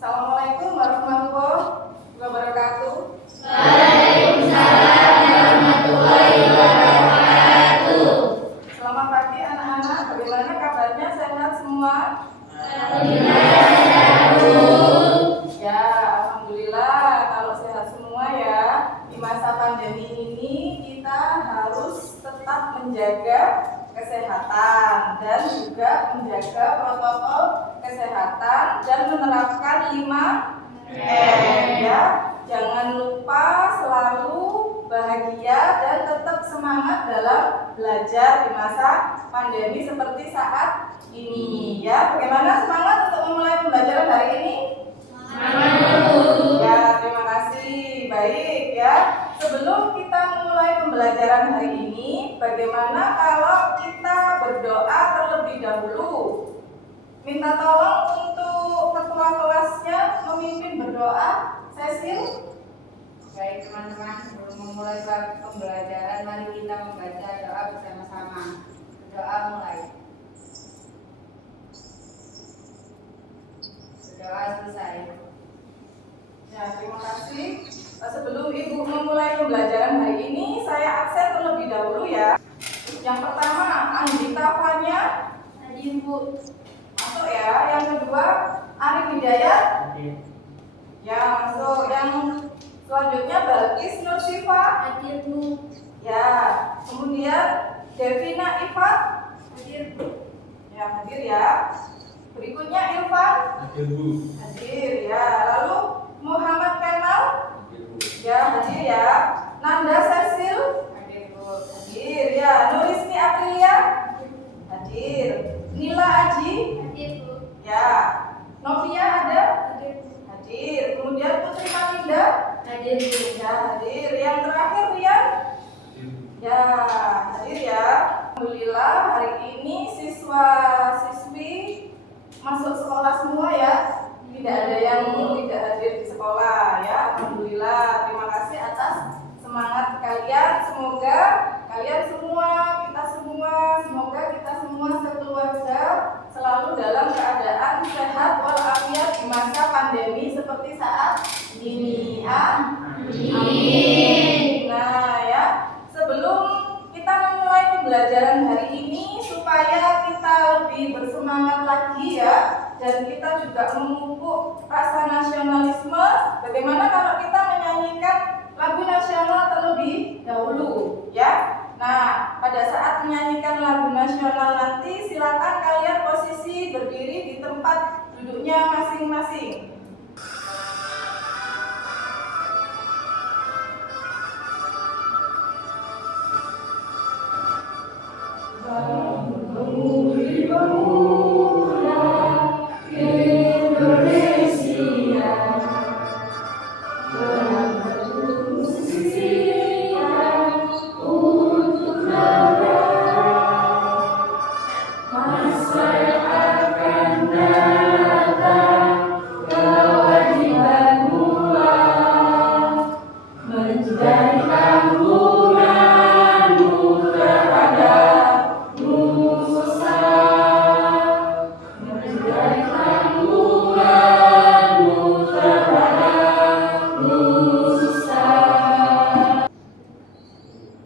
Assalamualaikum warahmatullahi wabarakatuh. Waalaikumsalam warahmatullahi wabarakatuh. Selamat pagi anak-anak, bagaimana kabarnya? Sehat semua? Ya, alhamdulillah kalau sehat semua ya. Di masa pandemi ini kita harus tetap menjaga kesehatan dan juga menjaga protokol kesehatan dan menerapkan 5M ya. Jangan lupa selalu bahagia dan tetap semangat dalam belajar di masa pandemi seperti saat ini ya. Bagaimana semangat untuk memulai pembelajaran hari ini? Ya, terima kasih. Baik ya. Sebelum kita memulai pembelajaran hari ini, bagaimana kalau kita berdoa terlebih dahulu? Minta tolong untuk ketua kelasnya memimpin berdoa. Cecil. Baik teman-teman, sebelum memulai pembelajaran, mari kita membaca doa bersama-sama. Doa mulai. Doa selesai. Ya, terima kasih. Sebelum Ibu memulai pembelajaran hari ini, saya absen terlebih dahulu ya. Yang pertama, Andita Fanya. Hadir Bu. Masuk ya. Yang kedua, Arif Hidayat. Ya, masuk. Yang selanjutnya, Balkis Nursifa. Hadir Bu. Ya. Kemudian, Devina Ifat. Hadir Bu. Ya, hadir ya. Berikutnya, Irfan. Hadir Bu. Hadir ya. Lalu, Muhammad Kemal. Hadir Bu. Ya, hadir ya. Nanda Cecil. Hadir Bu. Hadir ya. Nurisni Aprilia. Hadir. Nila Aji. Hadir Bu. Ya. Novia ada? Hadir Bu. Hadir. Kemudian Putri Malinda. Hadir Bu. Ya, hadir. Yang terakhir Rian. Hadir Bu. Ya, hadir ya. Alhamdulillah hari ini siswa-siswi masuk sekolah semua ya. Tidak ada yang tidak hadir di sekolah ya. Alhamdulillah. Terima kasih atas semangat kalian. Semoga kalian semua, semoga kita semua sekeluarga selalu dalam keadaan sehat walafiat di masa pandemi seperti saat ini. Amin. Nah ya, sebelum kita memulai pembelajaran hari ini supaya kita lebih bersemangat lagi ya, dan kita juga memupuk rasa nasionalisme, bagaimana kalau kita menyanyikan lagu nasional terlebih dahulu ya. Nah, pada saat menyanyikan lagu nasional nanti silakan kalian posisi berdiri di tempat duduknya masing-masing.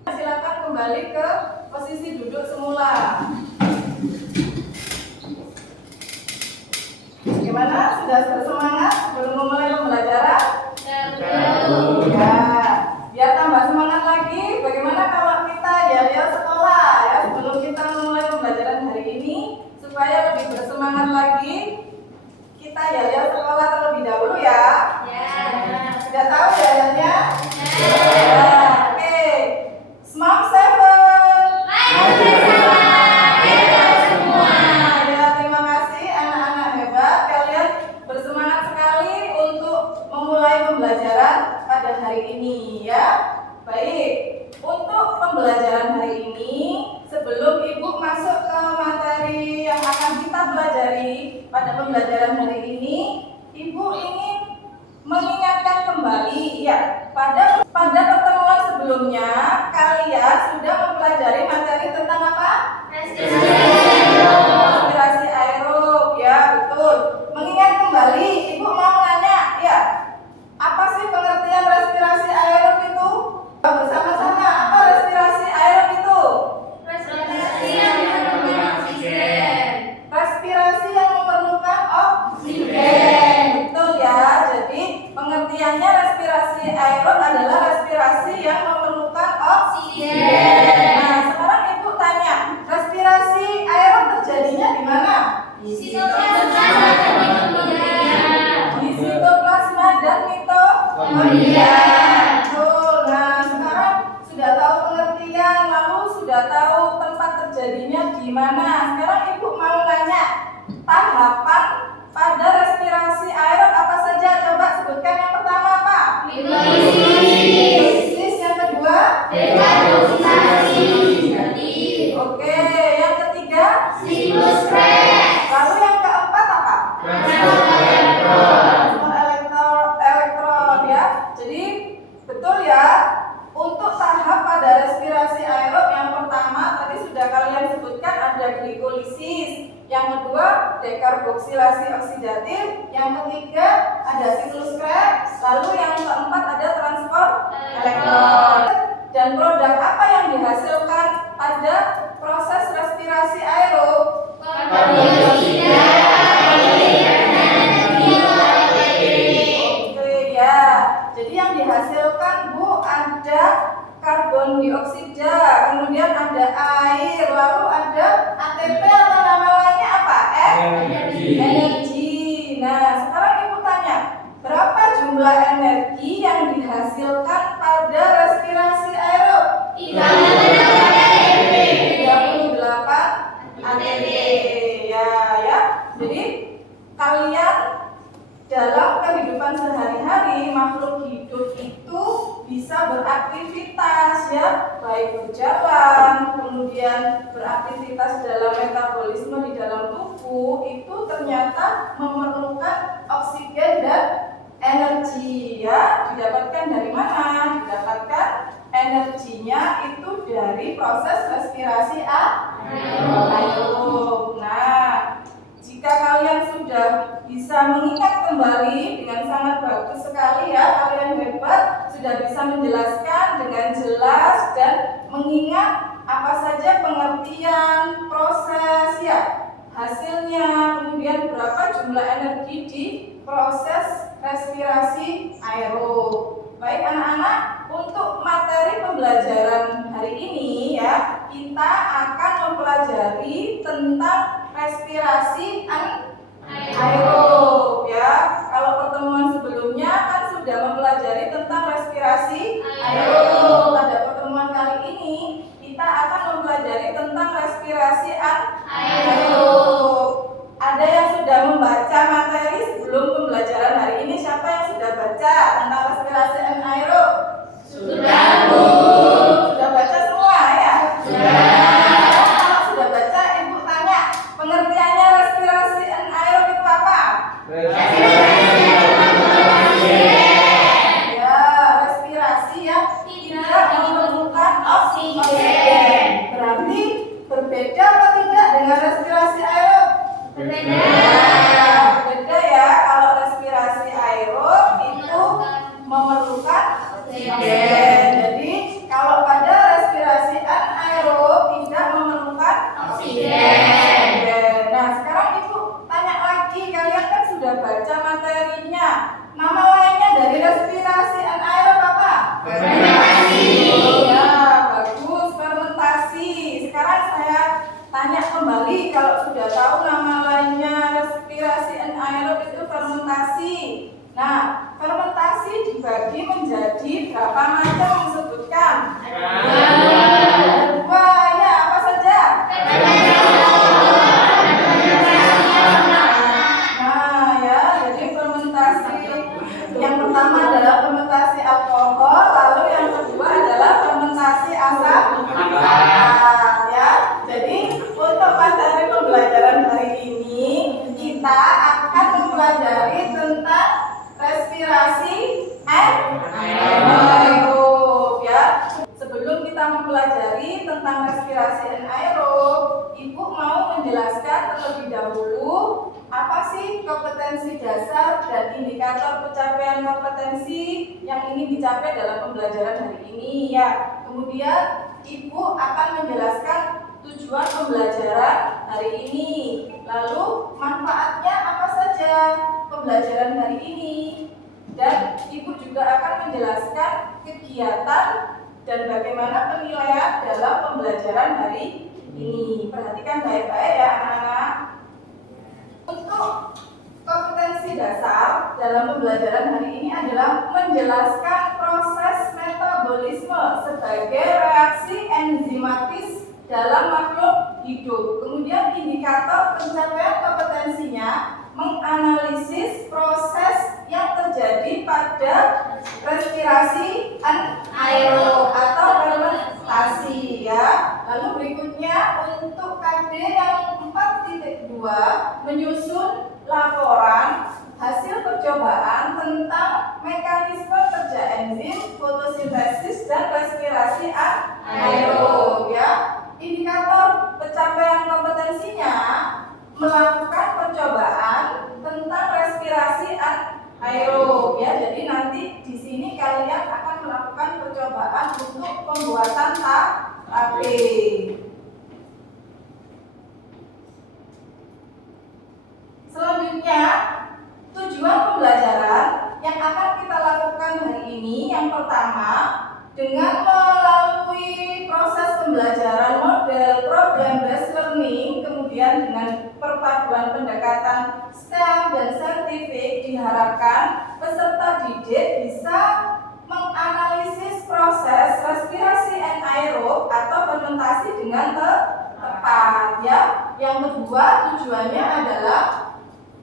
Silakan kembali ke posisi duduk semula. Gimana? Sudah bersemangat sebelum memulai pembelajaran? Ya, biar tambah semangat lagi. Bagaimana kalau kita yel-yel sekolah ya sebelum kita memulai pembelajaran hari ini supaya lebih bersemangat lagi? Kita yel-yel sekolah terlebih dahulu ya. Sudah tahu yel-yelnya? Ya. Oke. Smart Seven. Ya, terima kasih anak-anak hebat. Kalian bersemangat sekali untuk memulai pembelajaran pada hari ini ya. Baik, untuk pembelajaran hari ini sebelum Ibu masuk ke materi yang akan kita pelajari pada pembelajaran hari ini, Ibu ingin mengingatkan kembali ya, pada pertemuan sebelumnya kalian sudah mempelajari materi tentang apa? Respirasi aerob ya, betul. Mengingat kembali, Ibu mau pengertiannya respirasi aerob adalah respirasi yang memerlukan oksigen. Nah, sekarang Ibu tanya, respirasi aerob terjadinya di mana? Di sitoplasma dan mitokondria. Betul. Nah, sekarang sudah tahu pengertian, lalu sudah tahu tempat terjadinya di mana. Sekarang Ibu mau nanya, tahapan pada respirasi aerob apa saja? Coba sebutkan. Yang pertama apa? Hidrolisis. Yang kedua? Oke, yang ketiga? Siklus Krebs. Lalu yang keempat apa? Transfer elektron ya. Jadi betul ya. Untuk tahap pada respirasi aerob yang pertama tadi sudah kalian sebutkan ada glikolisis. Yang kedua dekarboksilasi oksidatif. Yang ketiga ada siklus Krebs. Lalu yang keempat ada transfer elektron. Dan produk apa yang dihasilkan pada proses respirasi aerob? Oke ya. Jadi yang dihasilkan Bu ada karbon dioksida, kemudian ada air, lalu ada ATP atau nama lainnya apa? Energi. Nah, sekarang Ibu tanya, berapa jumlah energi yang dihasilkan pada respirasi aerob? 38 ATP. Ya. Jadi kalian dalam kehidupan sehari-hari makhluk hidup itu bisa beraktivitas ya, baik berjalan, kemudian beraktivitas dalam metabolisme di dalam tubuh itu ternyata memerlukan oksigen dan energi ya. Didapatkan dari mana? Didapatkan energinya itu dari proses respirasi aerob. Nah, jika kalian sudah bisa mengingat kembali dengan sangat bagus sekali ya, kalian hebat, sudah bisa menjelaskan dengan jelas dan mengingat apa saja pengertian, proses ya, hasilnya, kemudian berapa jumlah energi di proses respirasi aerob. Baik anak-anak, untuk materi pembelajaran hari ini ya, kita akan mempelajari tentang respirasi aerob ya. Kalau pertemuan sebelumnya kan sudah mempelajari tentang respirasi aerob. Pada pertemuan kali ini kita akan mempelajari tentang respirasi aerob. Ada yang sudah membaca materi sebelum pembelajaran hari ini? Siapa yang sudah baca tentang respirasi aerob? Sudah, Bu. Sudah baca semua ya? Kalau sudah baca, Ibu tanya, pengertiannya respirasi aerob itu apa? Ya, respirasi yang tidak memerlukan oksigen. Berarti berbeda atau tidak dengan respirasi aerob? Berbeda ya. Kalau respirasi aerob itu memerlukan oksigen. Jadi kalau pada respirasi anaerob tidak memerlukan oksigen. Nah, sekarang Ibu tanya lagi, kalian kan sudah baca materinya. Nama lainnya dari respirasi anaerob apa? Fermentasi. Ya, bagus, fermentasi. Sekarang saya tanya kembali, kalau sudah tahu nama lainnya respirasi anaerob itu fermentasi. Nah, fermentasi dibagi menjadi berapa macam? Sebutkan. Ada dua ya, apa saja? Nah ya, jadi fermentasi yang pertama adalah fermentasi alkohol, lalu yang kedua adalah fermentasi asam laktat ya. Jadi untuk materi pembelajaran hari ini kita akan mempelajari tentang respirasi anaerob ya. Sebelum kita mempelajari tentang respirasi anaerob, Ibu mau menjelaskan terlebih dahulu apa sih kompetensi dasar dan indikator pencapaian kompetensi yang ingin dicapai dalam pembelajaran hari ini ya. Kemudian Ibu akan menjelaskan tujuan pembelajaran hari ini. Lalu manfaatnya apa saja pembelajaran hari ini. Dan Ibu juga akan menjelaskan kegiatan dan bagaimana penilaian dalam pembelajaran hari ini. Perhatikan baik-baik ya anak-anak. Untuk kompetensi dasar dalam pembelajaran hari ini adalah menjelaskan proses metabolisme sebagai reaksi enzimatis dalam makhluk hidup. Kemudian indikator pencapaian kompetensinya menganalisis proses yang terjadi pada respirasi anaerob atau fermentasi ya. Lalu berikutnya untuk KD yang 4.2 menyusun laporan hasil percobaan tentang mekanisme kerja enzim, fotosintesis dan respirasi anaerob ya. Indikator pencapaian kompetensinya melakukan percobaan tentang respirasi anaerob ya. Jadi nanti di sini kalian akan melakukan percobaan untuk pembuatan tape. Selanjutnya, tujuan pembelajaran yang akan kita lakukan hari ini yang pertama, dengan melalui proses pembelajaran model problem based learning, kemudian dengan perpaduan pendekatan STEM dan saintifik, diharapkan peserta didik bisa menganalisis proses respirasi anaerob atau fermentasi dengan tepat ya. Yang kedua, tujuannya adalah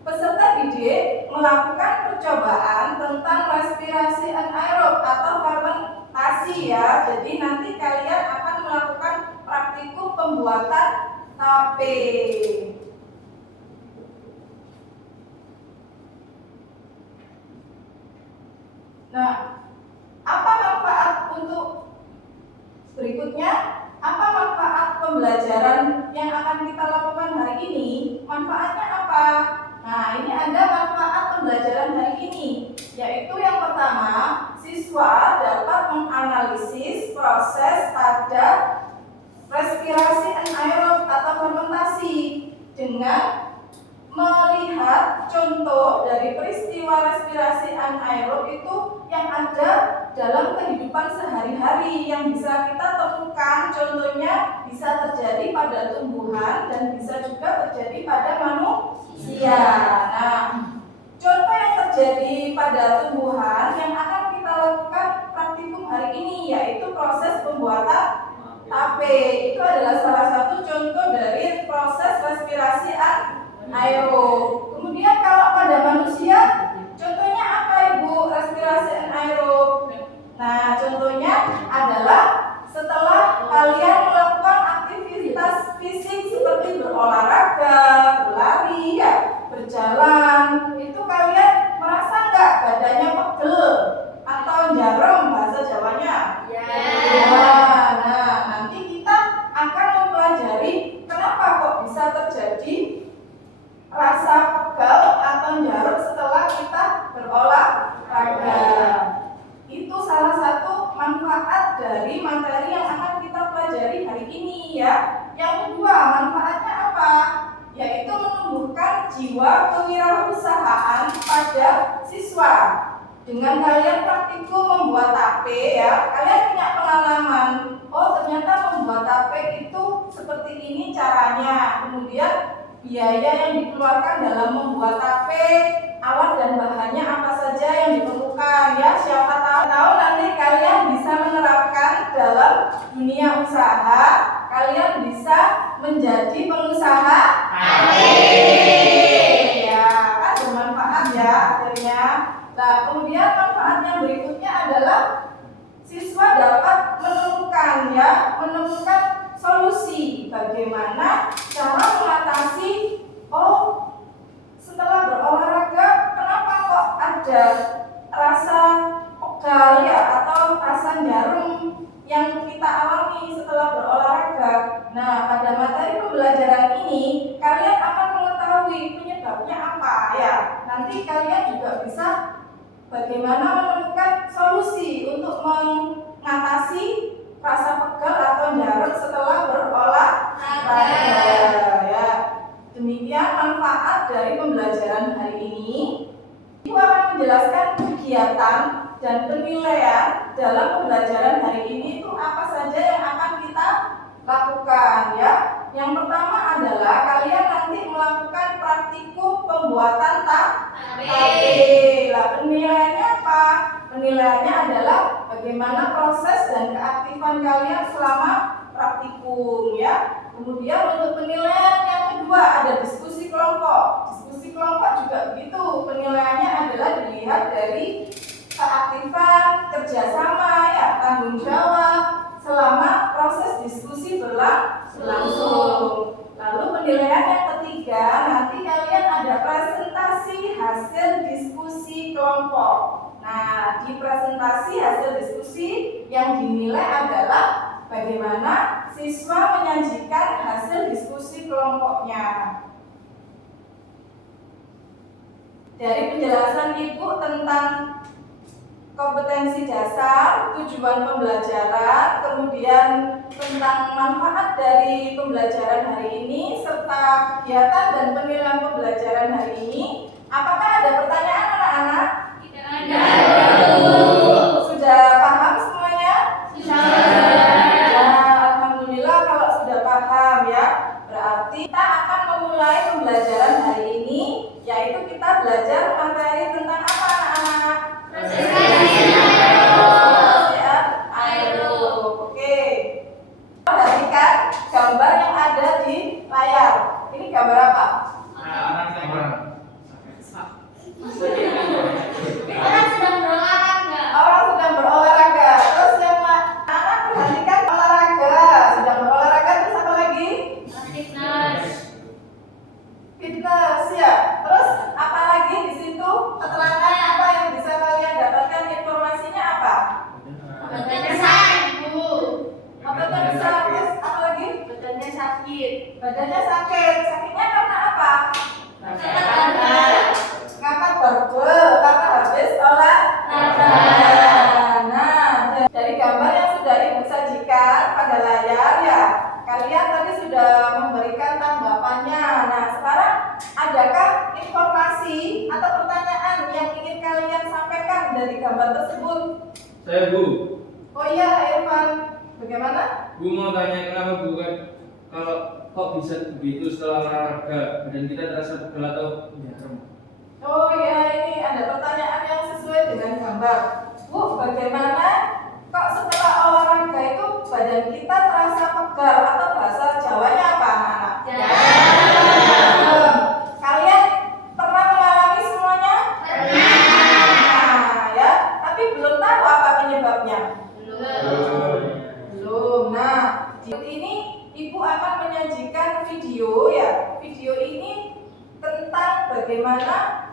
peserta didik melakukan percobaan tentang respirasi anaerob atau fermentasi ya. Jadi nanti kalian akan melakukan praktikum pembuatan tape. Nah, apa manfaat untuk berikutnya? Apa manfaat pembelajaran yang akan kita lakukan hari ini? Manfaatnya apa? Nah, ini ada manfaat pembelajaran hari ini, yaitu yang pertama, siswa dapat menganalisis proses pada respirasi anaerob atau fermentasi dengan melihat contoh dari peristiwa respirasi anaerob itu yang ada dalam kehidupan sehari-hari yang bisa kita temukan. Contohnya bisa terjadi pada tumbuhan dan bisa juga terjadi pada manusia. Nah, contoh yang terjadi pada tumbuhan yang akan kita lakukan praktikum hari ini yaitu proses pembuatan tape. Itu adalah salah satu contoh dari proses respirasi anaerob. Kemudian kalau pada manusia, contohnya apa Ibu respirasi anaerob? Nah, contohnya adalah setelah kalian melakukan aktivitas fisik seperti berolahraga, berlari, ya, berjalan, itu kalian merasa nggak badannya pegel atau jarum bahasa Jawanya? Ya. Nah, nanti kita akan mempelajari kenapa kok bisa terjadi rasa pegal atau jarum setelah kita berolahraga. Itu salah satu manfaat dari materi yang akan kita pelajari hari ini ya. Yang kedua, manfaatnya apa? Yaitu menumbuhkan jiwa kewirausahaan pada siswa. Dengan kalian praktikum membuat tape ya, kalian punya pengalaman. Oh, ternyata membuat tape itu seperti ini caranya. Kemudian biaya yang dikeluarkan dalam membuat tape, alat dan bahannya apa saja yang diperlukan ya. Siapa tahu nanti kalian bisa menerapkan dalam dunia usaha, kalian bisa menjadi pengusaha tape. Ya, kan bermanfaat ya akhirnya. Nah, kemudian manfaat yang berikutnya adalah siswa dapat menemukan solusi bagaimana cara mengatasi setelah berolahraga kenapa kok ada rasa pegal ya atau rasa jarum yang kita alami setelah berolahraga. Nah, pada materi pembelajaran ini kalian akan mengetahui penyebabnya apa ya. Nanti kalian juga bisa bagaimana menemukan solusi untuk mengatasi rasa pegal atau jarum setelah berolahraga ya. Demikian manfaat dari pembelajaran hari ini. Ibu akan menjelaskan menjelaskan kegiatan dan penilaian dalam pembelajaran hari ini itu apa saja yang akan kita lakukan ya. Yang pertama adalah kalian nanti melakukan praktikum pembuatan tape. Lah penilaiannya apa? Penilaiannya adalah bagaimana proses dan keaktifan kalian selama praktikum ya. Kemudian untuk penilaian yang kedua ada diskusi kelompok. Diskusi kelompok juga begitu. Penilaiannya adalah dilihat dari keaktifan, kerjasama ya, tanggung jawab selama proses diskusi berlangsung. Lalu penilaian yang ketiga, nanti kalian ada presentasi hasil diskusi kelompok. Nah, di presentasi hasil diskusi yang dinilai adalah bagaimana siswa menyajikan hasil diskusi kelompoknya. Dari penjelasan Ibu tentang kompetensi dasar, tujuan pembelajaran, kemudian tentang manfaat dari pembelajaran hari ini, serta kegiatan dan penilaian pembelajaran hari ini. Apakah ada pertanyaan anak-anak? Tidak ada. Sudah paham semuanya? Sudah. Nah, alhamdulillah kalau sudah paham ya. Berarti kita akan memulai pembelajaran hari ini, yaitu kita belajar materi tentang apa anak-anak? Perhatikan gambar yang ada di layar. Ini gambar apa? Orang sedang berolahraga. Orang sedang berolahraga. Terus yang anak perhatikan olahraga, sedang berolahraga, terus apa lagi? Fitness. Fitness ya. Terus apa lagi di situ? Keterangan apa yang bisa kalian dapatkan, informasinya apa? Badannya sakit. Badannya besar, terus apa lagi? Badannya sakit. Badannya sakit. Sakitnya karena apa? Ngangkat barbel karena habis olahraga. Nah, dari gambar yang sudah Ibu sajikan pada layar ya, kalian tadi sudah memberikan tanggapannya. Nah, sekarang adakah informasi atau pertanyaan yang ingin kalian sampaikan dari gambar tersebut? Saya Bu. Oh iya, Irfan. Bagaimana? Bu mau tanya kenapa Bu kan kalau kok bisa begitu setelah olahraga badan kita terasa pegal atau nyerem? Oh ya, ini ada pertanyaan yang sesuai dengan gambar. Bu, bagaimana kok setelah olahraga itu badan kita terasa pegal atau bahasa Jawanya apa anak-anak? Kalian pernah mengalami semuanya? Nah, ya, tapi belum tahu apa penyebabnya. Belum. Nah, di ini Ibu akan menyajikan video ya. Video ini tentang bagaimana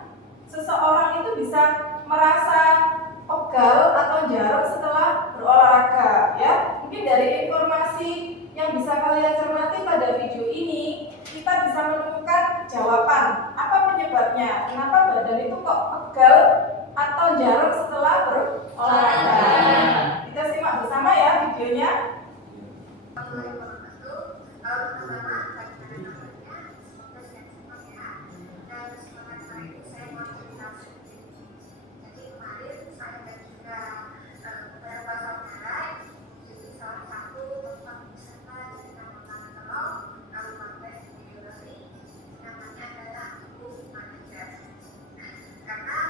seseorang itu bisa merasa pegal atau jarum setelah berolahraga ya. Mungkin dari informasi yang bisa kalian cermati pada video ini, kita bisa menemukan jawaban apa penyebabnya, kenapa badan itu kok pegal atau jarum setelah berolahraga. Kita simak bersama ya videonya. Karena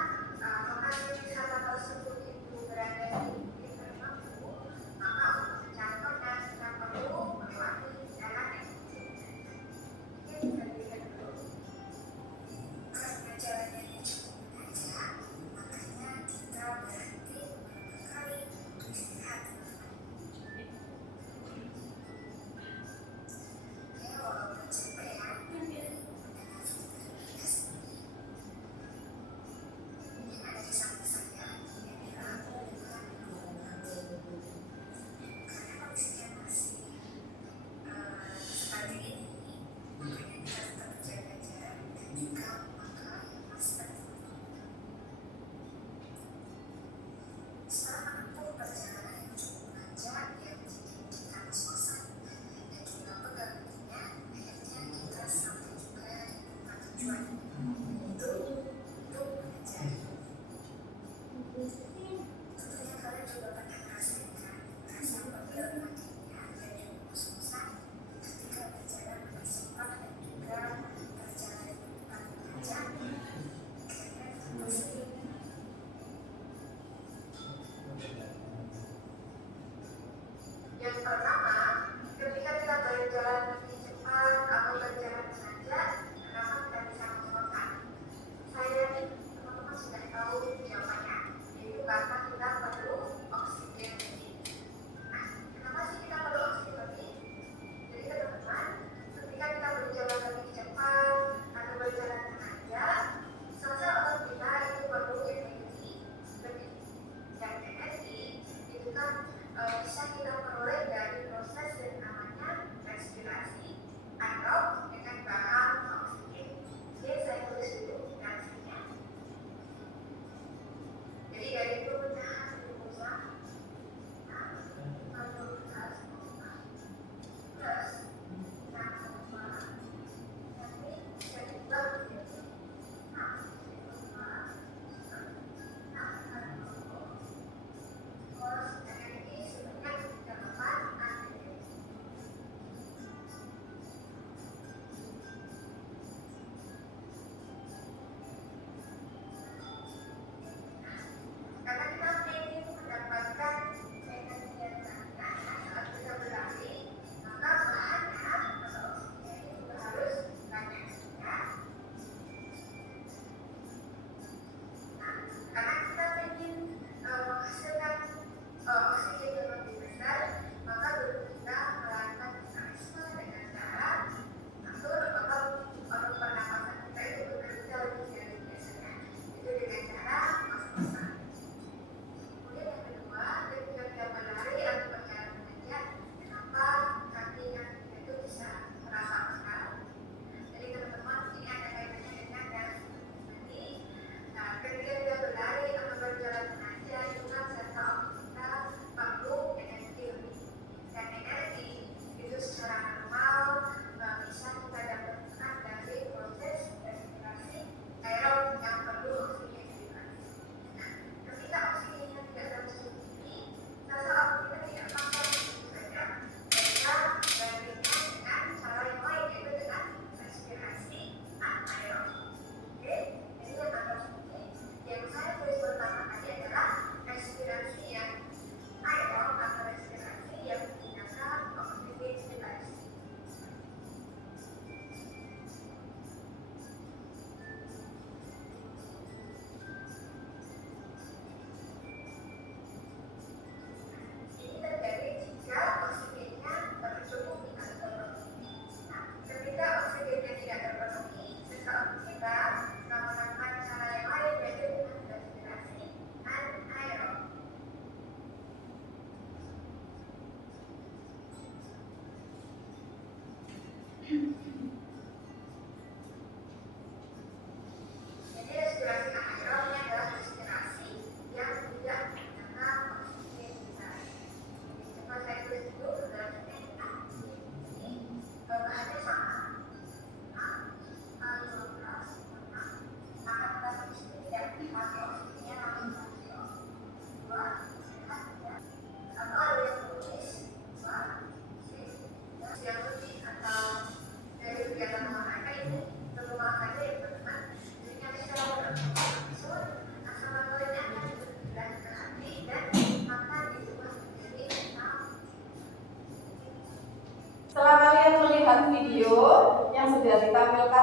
lokasi wisata tersebut itu berada di Bukit Merbabu, maka untuk mencari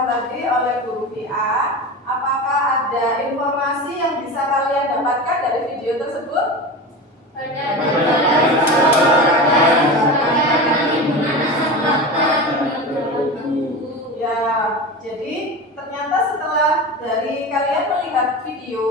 tadi oleh guru PA. Apakah ada informasi yang bisa kalian dapatkan dari video tersebut? Ya, jadi ternyata setelah dari kalian melihat video,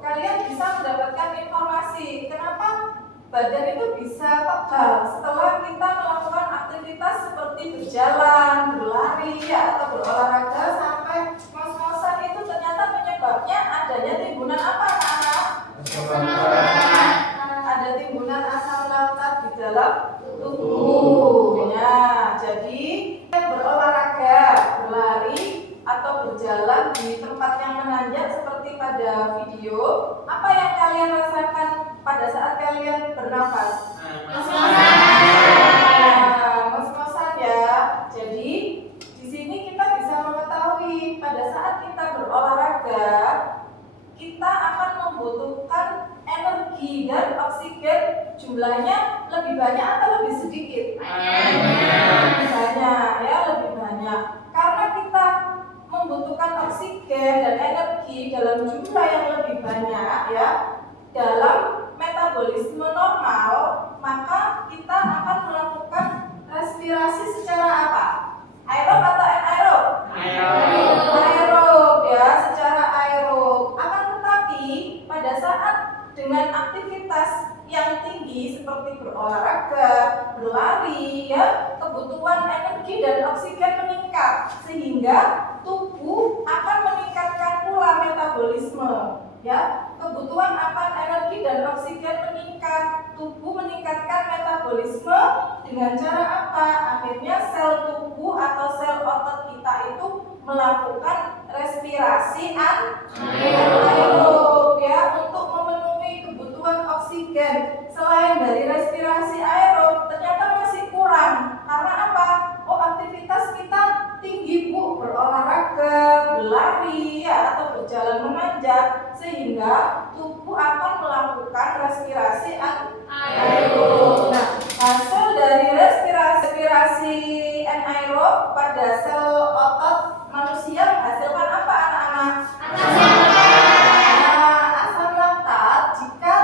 kalian bisa mendapatkan informasi kenapa badan itu bisa pegal setelah kita melakukan aktivitas seperti berjalan, berlari, atau berolahraga sampai ngos-ngosan. Itu ternyata penyebabnya adanya timbunan apa, anak-anak? Ada timbunan asam laktat di dalam tubuh. Ya, jadi berolahraga, berlari, atau berjalan di tempat yang menanjak seperti pada video, apa yang kalian rasakan pada saat kalian bernafas? Ngos-ngosan ya. Jadi di sini kita bisa mengetahui pada saat kita berolahraga, kita akan membutuhkan energi dan oksigen jumlahnya lebih banyak atau lebih sedikit? Banyak ya, lebih banyak. Karena kita membutuhkan oksigen dan energi dalam jumlah yang lebih banyak ya, dalam metabolisme normal, maka kita akan melakukan respirasi secara apa? Aerob atau anaerob? Aerob ya, secara aerob. Akan tetapi pada saat dengan aktivitas yang tinggi seperti berolahraga, berlari ya, kebutuhan energi dan oksigen meningkat sehingga tubuh akan meningkatkan pula metabolisme ya. Kebutuhan akan energi dan oksigen meningkat, tubuh meningkatkan metabolisme dengan cara apa? Akhirnya sel tubuh atau sel otot kita itu melakukan respirasi anaerob ya, untuk memenuhi kebutuhan oksigen. Selain dari respirasi aerob, ternyata masih kurang. Karena apa? Oh, aktivitas kita tinggi Bu, berolahraga, berlari ya, atau berjalan menanjak, sehingga tubuh akan melakukan respirasi anaerob. Nah, hasil dari respirasi anaerob pada sel otot manusia menghasilkan apa, anak-anak? Asam laktat jika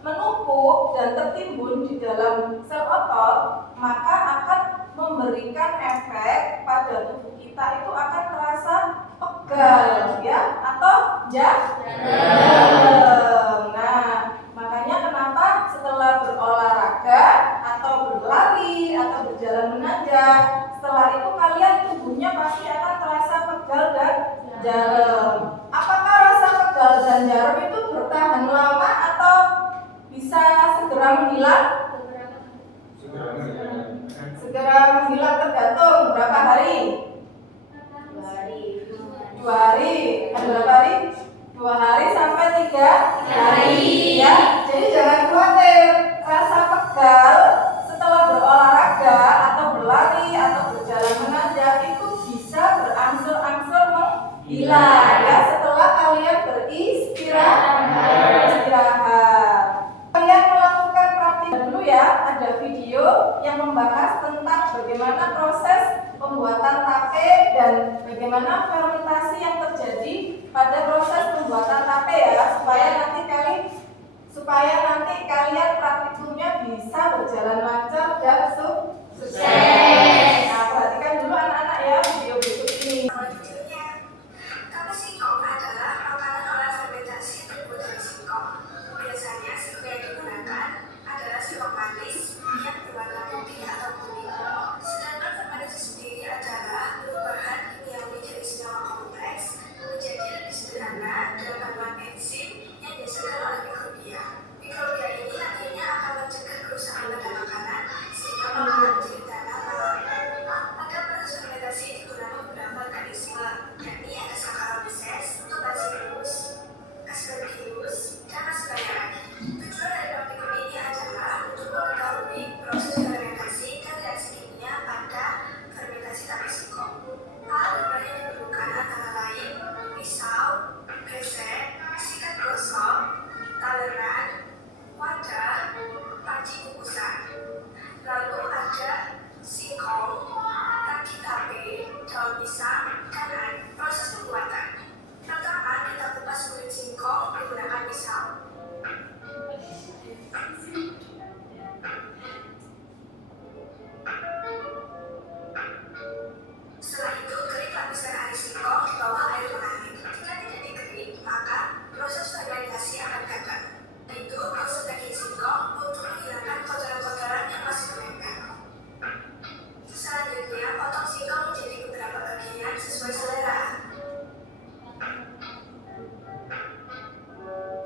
menumpuk dan tertimbun di dalam sel otot, maka akan memberikan efek pada tubuh kita itu akan terasa pegal ya, atau jadem. Nah, makanya kenapa setelah berolahraga atau berlari atau berjalan menanjak, setelah itu kalian tubuhnya pasti akan terasa pegal dan jarum. Apakah rasa pegal dan jarum itu bertahan lama atau bisa segera menghilang? Segera menghilang tergantung berapa hari? 2 hari. Ada berapa hari? 2 hari sampai 3 hari ya. Jadi jangan khawatir, rasa pegal setelah berolahraga atau berlari atau berjalan menanjak itu bisa berangsur-angsur menghilang ya setelah kalian beristirahat. Kalian melakukan praktik dulu ya. Ada video yang membahas tentang bagaimana proses pembuatan tape dan bagaimana fermentasi yang terjadi pada proses pembuatan tape ya, supaya nanti kalian praktikumnya bisa berjalan lancar dan sukses. Nah, perhatikan dulu anak-anak ya video berikut ini. Tape singkong adalah makanan olahan fermentasi terbuat dari singkong. Biasanya sirup yang digunakan adalah sirup manis yang berwarna putih atau kuning. Sedangkan fermentasi sendiri adalah perubahan kimiawi dari senyawa kompleks menjadi lebih sederhana pisau. Setelah itu, kerik lapisan ari singkong di bawah air mengalir. Jika tidak dikerik, maka proses fermentasi akan gagal. Itu proses daging singkong untuk menghilangkan kotoran-kotoran yang masih menempel. Selanjutnya, potong singkong menjadi beberapa bagian sesuai selera.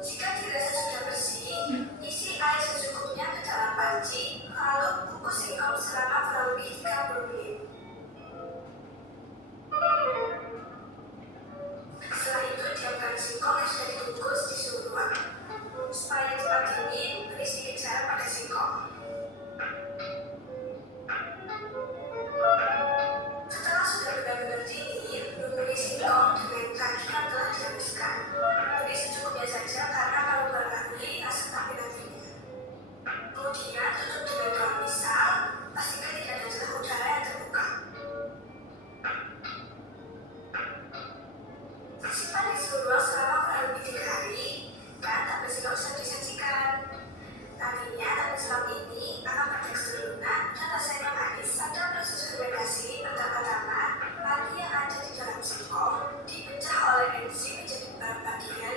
Jika dirasa sudah bersih, isi air secukupnya ke dalam panci, lalu kukus singkong selama kurang lebih 30 menit. Setelah itu, diamkan singkong yang sudah dikukus di suhu ruang. Supaya cepat dingin, beri sedikit garam pada singkong. Setelah sudah benar-benar dingin, lumuri singkong dengan kaki yang telah dihaluskan. Beri secukupnya saja karena kalau berlarut asap api nantinya. Kemudian tutup dengan daun pisau, pastikan tidak ada celah udara yang terbuka. Simpan di suhu ruang selama kurang lebih 3 hari, dan tape singkong sudah disajikan. Nantinya tape singkong ini akan bertekstur lunak dan rasanya manis. Pada proses fermentasi, pertama-tama pati yang ada di dalam singkong dipecah oleh enzim menjadi beberapa bagian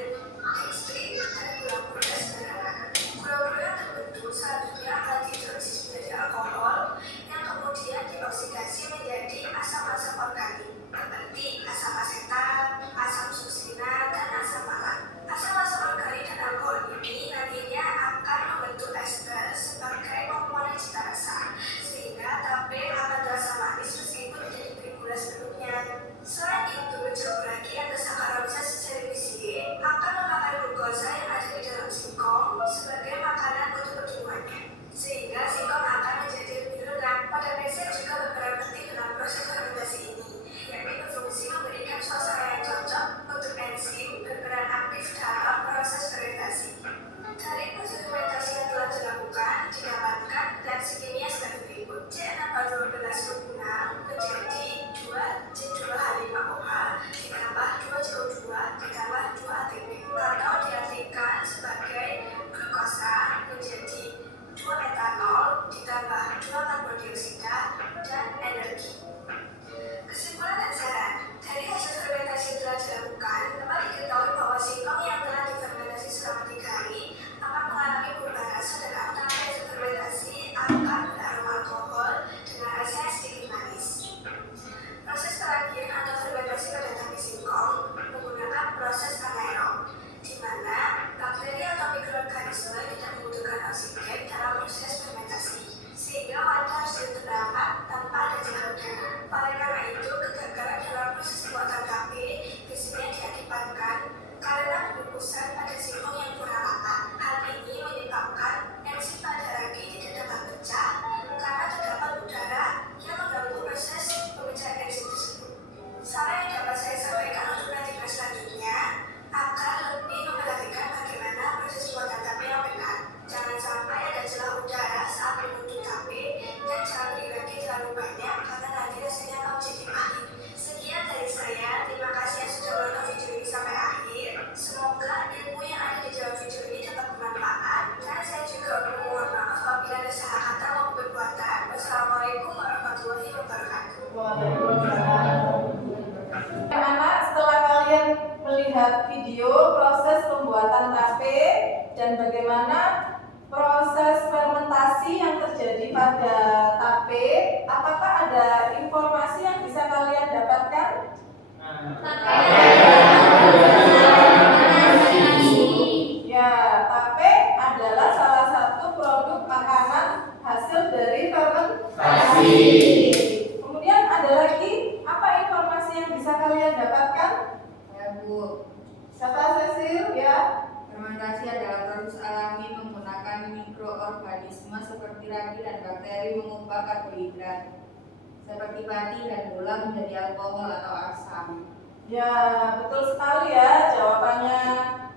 dextrin dan gula-gula sederhana. Gula-gula yang terbentuk selanjutnya akan dihidrolisis menjadi alkohol yang kemudian dioksidasi menjadi asam-asam organik seperti asam asetat, asam suksina, dan asam malat. Asam-asam organik dan alkohol ini nantinya akan membentuk ester sebagai komponen cita rasa, sehingga tape akan terasa manis meskipun tidak diberi gula sebelumnya. Selain itu, campur lagi atau saccharomyces cerevisiae akan memakan glukosa yang ada di dalam singkong sebagai makanan untuk pertumbuhannya, sehingga singkong akan menjadi lebih lunak. Pada prinsip juga berperan penting dalam proses fermentasi ini, yakni berfungsi memberikan suasana yang cocok untuk enzim berperan aktif dalam proses fermentasi. Dari proses fermentasi yang telah dilakukan, didapatkan reaksi kimia sebagai berikut. C6H12 menjadi 2C2H5OH ditambah 2CO2 ditambah 2 ATP, atau diartikan sebagai glukosa menjadi 2 etanol ditambah 2 karbon dioksida dan energi. Kesimpulan dan saran, dari hasil fermentasi yang telah dilakukan, dapat diketahui bahwa singkong yang telah difermentasi selama 3 hari akan mengalami perubahan rasa dan aroma. Hasil fermentasi akan beraroma alkohol dengan rasa yang sedikit manis. Proses terakhir atau fermentasi pada tape singkong menggunakan proses anaerob, di mana bakteri atau mikroorganisme tidak membutuhkan oksigen dalam proses fermentasi, sehingga wadah harus terdampak tanpa ada celah udara. Oleh karena itu, kegagalan dalam proses pembuatan tape biasanya diakibatkan karena pengukusan pada singkong yang kurang rata. Hal ini menyebabkan enzim pada ragi tidak dapat pecah karena terdapat udara yang mengganggu proses pemecahan enzim tersebut. Saran yang dapat saya sampaikan untuk praktik selanjutnya agar lebih memperhatikan bagaimana proses pembuatan tape yang benar. Jangan sampai ada celah udara saat mengutuk tape, dan jangan beri ragi terlalu banyak karena nanti rasanya akan menjadi pahit. Sekian dari saya, terima kasih yang sudah menonton video ini sampai akhir. Semoga ilmu yang ada di dalam video ini dapat bermanfaat, dan saya juga mohon maaf apabila ada salah kata maupun perbuatan. Wassalamualaikum warahmatullahi wabarakatuh. Anak-anak, setelah kalian melihat video proses pembuatan tape dan bagaimana proses fermentasi yang terjadi pada tape, apakah ada informasi yang bisa kalian dapatkan? Ya, tape adalah salah satu produk makanan hasil dari fermentasi. Kemudian ada lagi, apa informasi yang bisa kalian dapatkan? Ya Bu, Siapa Cecil? Ya. fermentasi adalah proses alami menggunakan mikroorganisme seperti ragi dan bakteri mengubah karbohidrat seperti pati dan gula menjadi alkohol atau asam. Ya, betul sekali ya jawabannya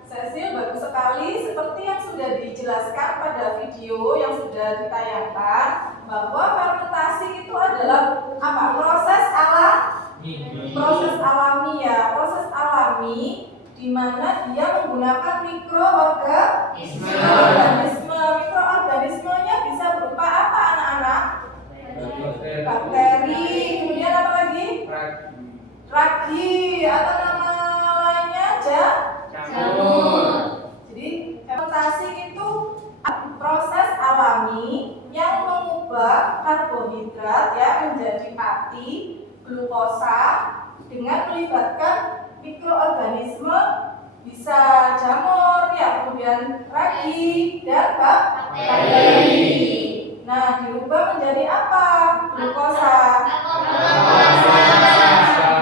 Cecil, bagus sekali. Seperti yang sudah dijelaskan pada video yang sudah ditayangkan, bahwa fermentasi itu adalah apa? Proses alami ya. Proses alami di mana dia menggunakan mikroorganisme. Mikroorganismenya bisa berupa apa anak-anak? Bakteri, kemudian apa lagi? Ragi, atau nama lainnya Jamur. Jadi fermentasi itu proses alami yang mengubah karbohidrat ya menjadi pati, glukosa dengan melibatkan mikroorganisme, bisa jamur ya, kemudian ragi dan bakteri. Nah, diubah menjadi apa? Glukosa.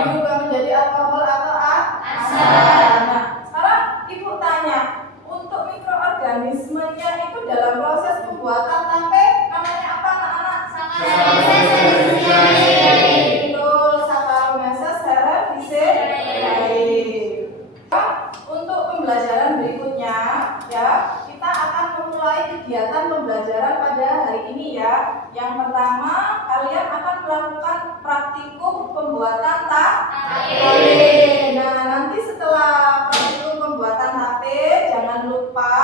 Diubah menjadi alkohol atau asam. Nah, sekarang Ibu tanya, untuk mikroorganismenya itu dalam proses pembuatan tape namanya apa anak-anak? Betul, Saccharomyces cerevisiae. Untuk pembelajaran berikutnya ya, kita akan memulai kegiatan pembelajaran pada hari ini ya. Yang pertama, kalian akan melakukan praktikum pembuatan tape. Nah, nanti setelah praktikum pembuatan tape, jangan lupa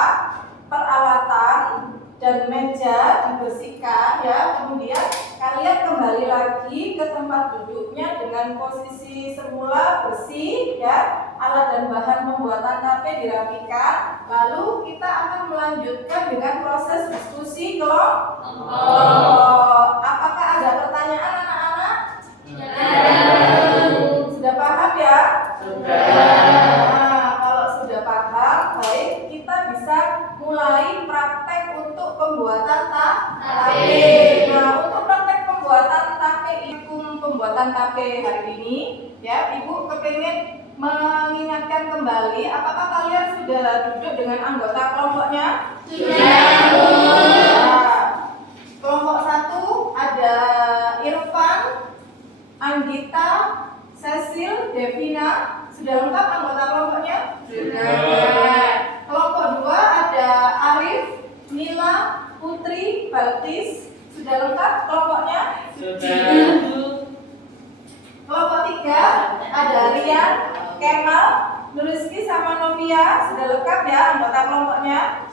peralatan dan meja dibersihkan ya. Kemudian kalian kembali lagi ke tempat duduknya dengan posisi semula bersih ya. Alat dan bahan pembuatan tape dirapikan. Lalu kita akan melanjutkan dengan proses diskusi kelompok. Apakah ada pertanyaan anak-anak? Sudah paham ya? Nah, kalau sudah paham, baik, kita bisa mulai praktek untuk pembuatan tape. Nah, untuk praktek pembuatan tape, pembuatan tape hari ini, ya, Ibu kepingin mengingatkan kembali, apakah kalian sudah duduk dengan anggota kelompoknya? Nah, kelompok 1 ada Irfan, Anggita, Cecil, Devina. Sudah lengkap anggota kelompoknya? Sudah. Kelompok 2 ada Arif, Nila, Putri, Balkis. Sudah lengkap kelompoknya? Kelompok 3 ada Rian, Kemal, Nurizki sama Novia. Sudah lengkap ya anggota kelompoknya?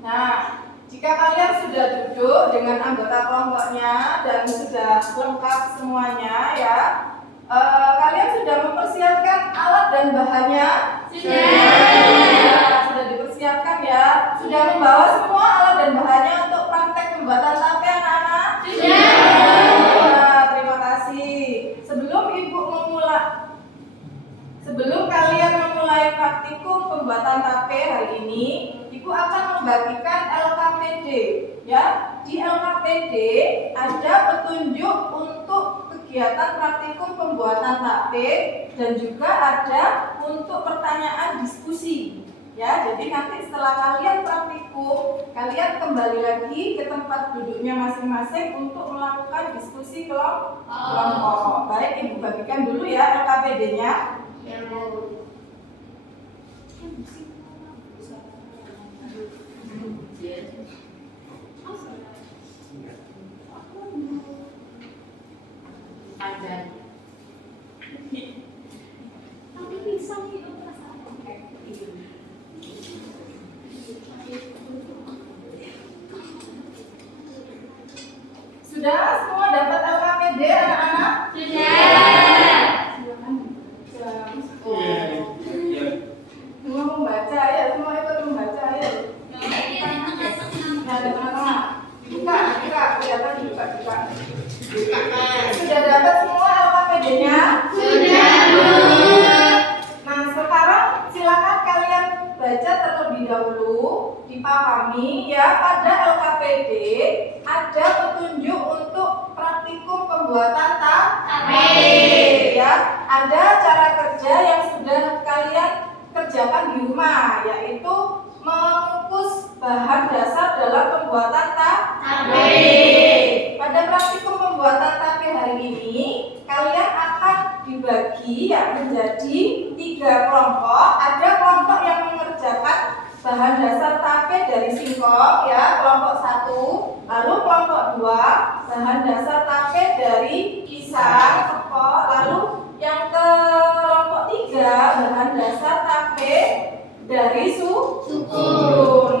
Nah, jika kalian sudah duduk dengan anggota kelompoknya dan sudah lengkap semuanya ya, kalian sudah mempersiapkan alat dan bahannya? Sudah dipersiapkan ya? Sudah membawa semua alat dan bahannya untuk praktek pembuatan tape anak-anak? Terima kasih. Sebelum kalian memulai praktikum pembuatan tape hari ini, Ibu akan membagikan LKPD ya. Di LKPD ada petunjuk untuk kegiatan praktikum pembuatan tape dan juga ada untuk pertanyaan diskusi. Ya, jadi nanti setelah kalian praktikum, kalian kembali lagi ke tempat duduknya masing-masing untuk melakukan diskusi kelompok. Baik, Ibu bagikan dulu ya LKPD-nya. Sudah semua dapat LKPD anak-anak? Semua membaca ya, semua ikut membaca ya. Nah, teman-teman, dibuka, kelihatan dibuka. Sudah dapat semua LKPD-nya? Nah, sekarang silakan kalian baca terlebih dahulu, dipahami ya. Pada LKPD ada petunjuk untuk praktikum pembuatan tape ya. Ada cara kerja yang sudah kalian kerjakan di rumah, yaitu mengukus bahan dasar dalam pembuatan tape. Pada praktikum pembuatan tape hari ini, kalian akan dibagi ya menjadi 3 kelompok. Ada kelompok yang mengerjakan bahan dasar tape dari singkong ya, kelompok 1. Lalu kelompok 2 bahan dasar tape dari pisang, kepok. Lalu yang kelompok 3 bahan dari suku.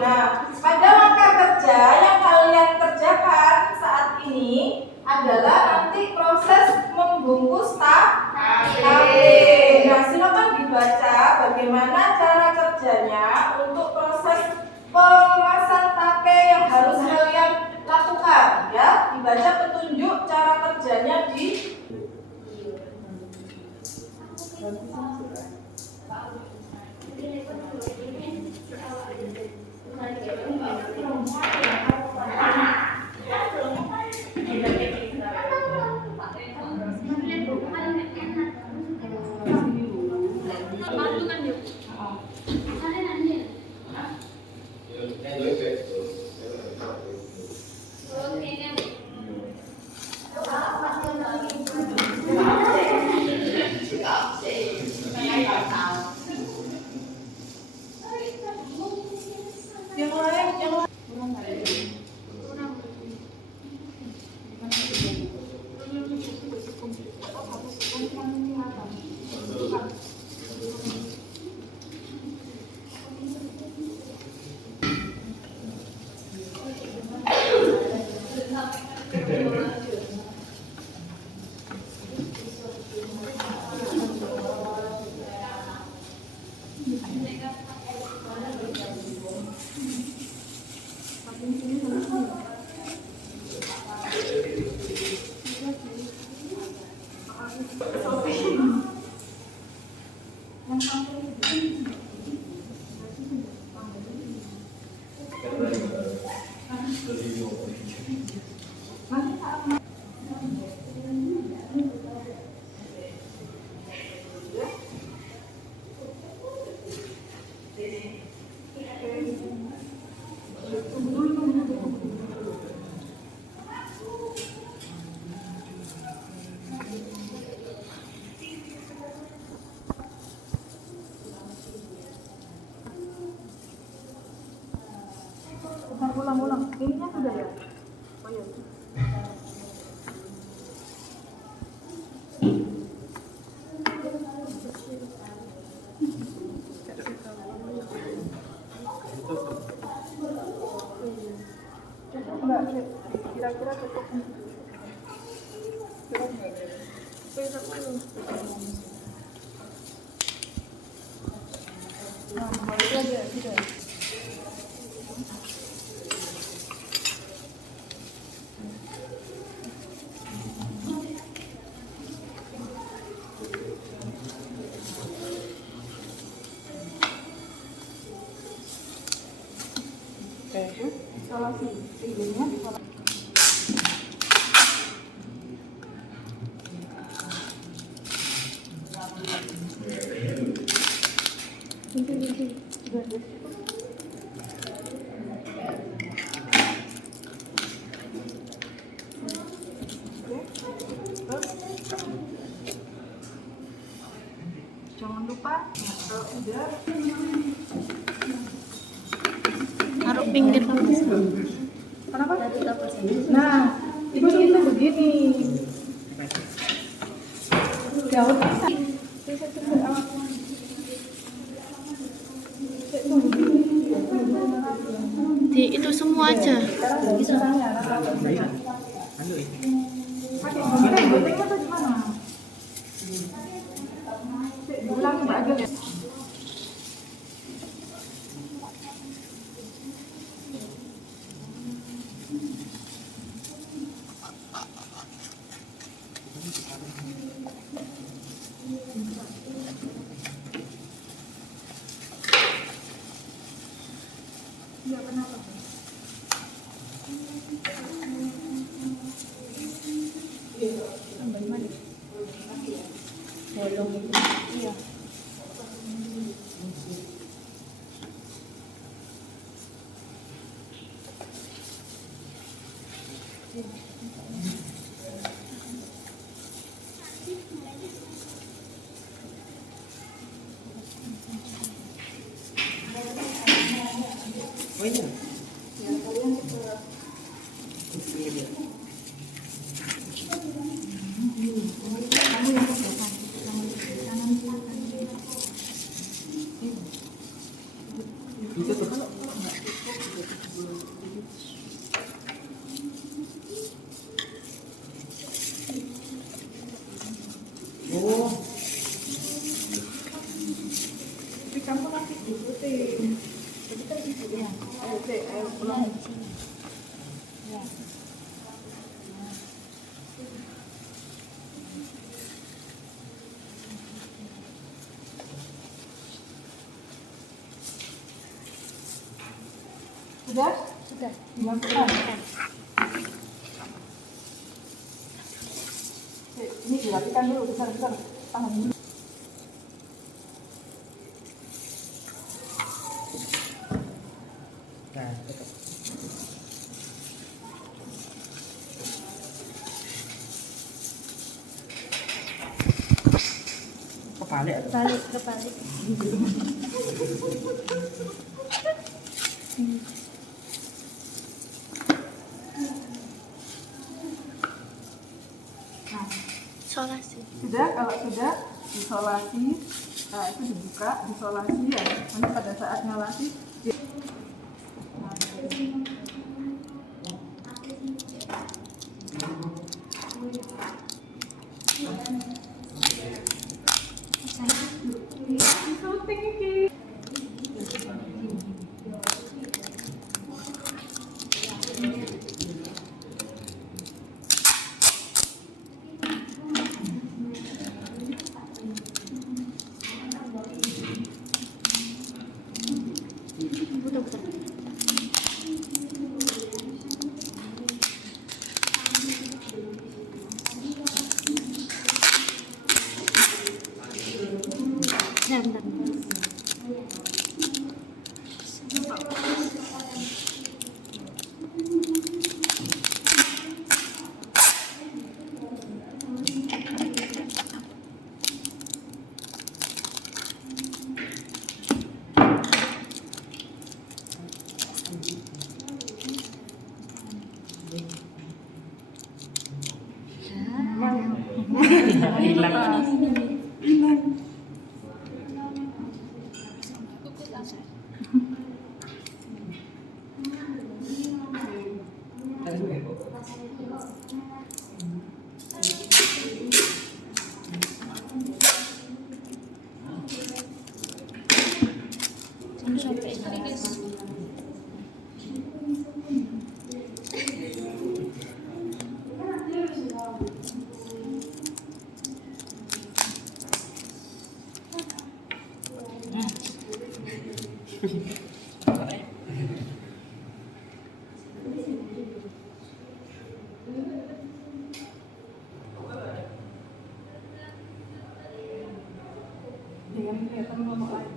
Nah, pada langkah kerja yang kalian kerjakan saat ini adalah nanti proses membungkus tape. Nah, silakan dibaca bagaimana cara kerjanya untuk proses pemasan tape yang harus kalian lakukan, ya. Dibaca petunjuk cara kerjanya di yang lain. Ulang. Ininya sudah ya? Oh iya. Enggak, kira-kira cukup. Nah, balik aja, gitu ya. Isolasi, tingginya isolasi. Jangan lupa kalau udah Taruh pinggir kamu. kenapa? Nah, ibu itu begini. Jauh Di itu semua aja. Iya, kenapa? Iya. Oh iya. Ya, kalian kamu yang ke depan. Oh, Tapi kamu nanti ikutin. Jadi kan ya. Ayo deh, ayo pulang. Ya. Sudah? Sudah. Dimasukkan. Ini dirapikan dulu, besar-besar. Tangan dulu. nah, kebalik atau? Balik kebalik. Nah, Solasi. sudah, kalau sudah disolasi, nah itu dibuka, disolasi ya. Nanti pada saat nyalasi, Bentar. dengan kegiatan kelompok lain.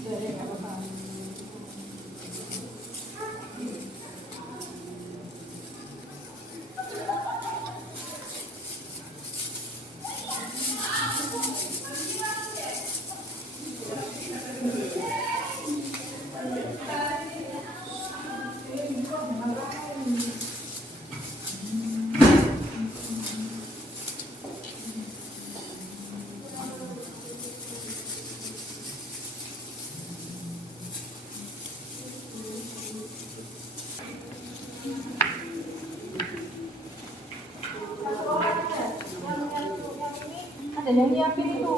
Udah deh, nggak apa-apa. Ada yang nyiapin itu.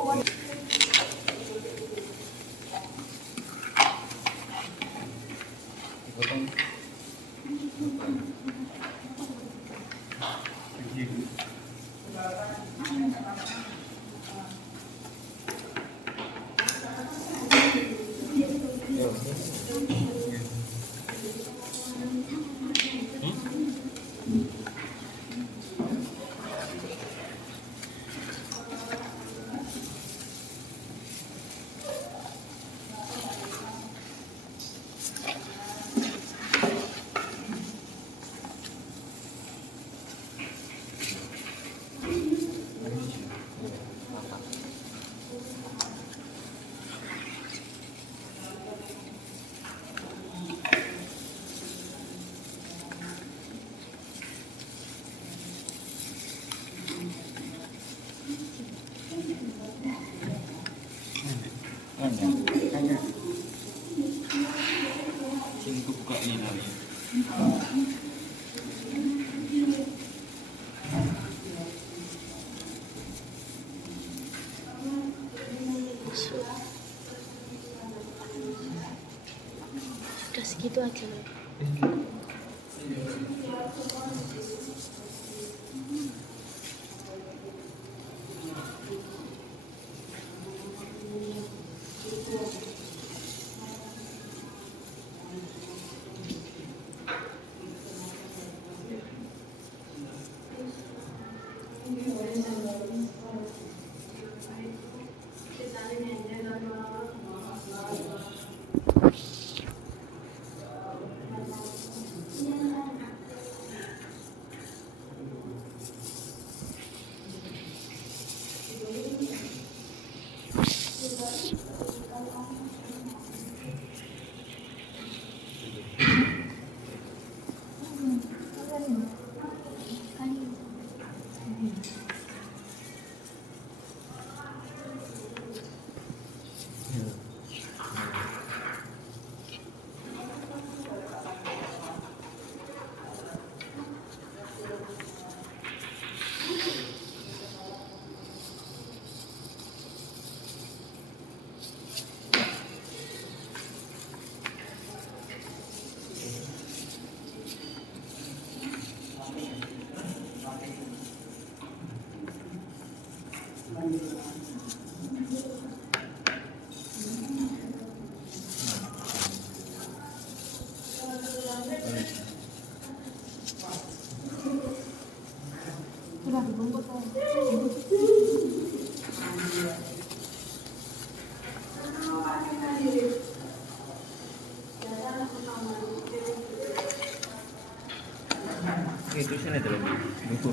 Udah segitu aja. Sudah dibungkus. Itu sini dalam buku.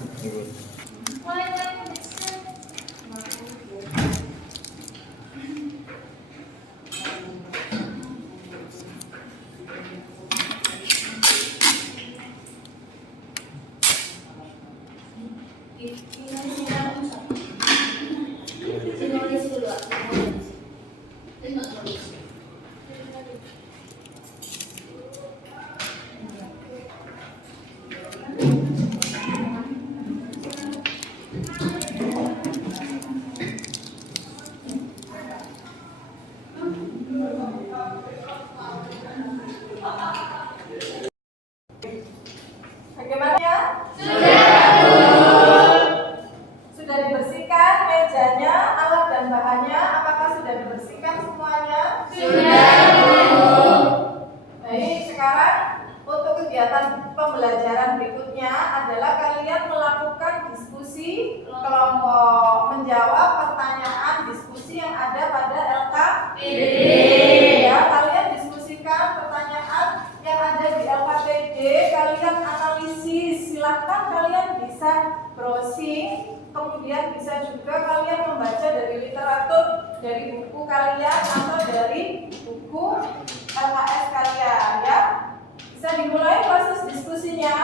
Bagaimana ya? Sudah dibersihkan mejanya, alat dan bahannya. Apakah sudah dibersihkan semuanya? Baik, sekarang untuk kegiatan pembelajaran berikutnya adalah kalian melakukan diskusi kelompok, menjawab pertanyaan diskusi yang ada pada LKPD. Ya, kalian diskusikan pertanyaan yang ada di LKPD, kalian analisis. Silahkan kalian bisa browsing, kemudian bisa juga kalian membaca dari literatur, dari buku kalian atau dari buku LKS kalian, ya. Bisa dimulai proses diskusinya?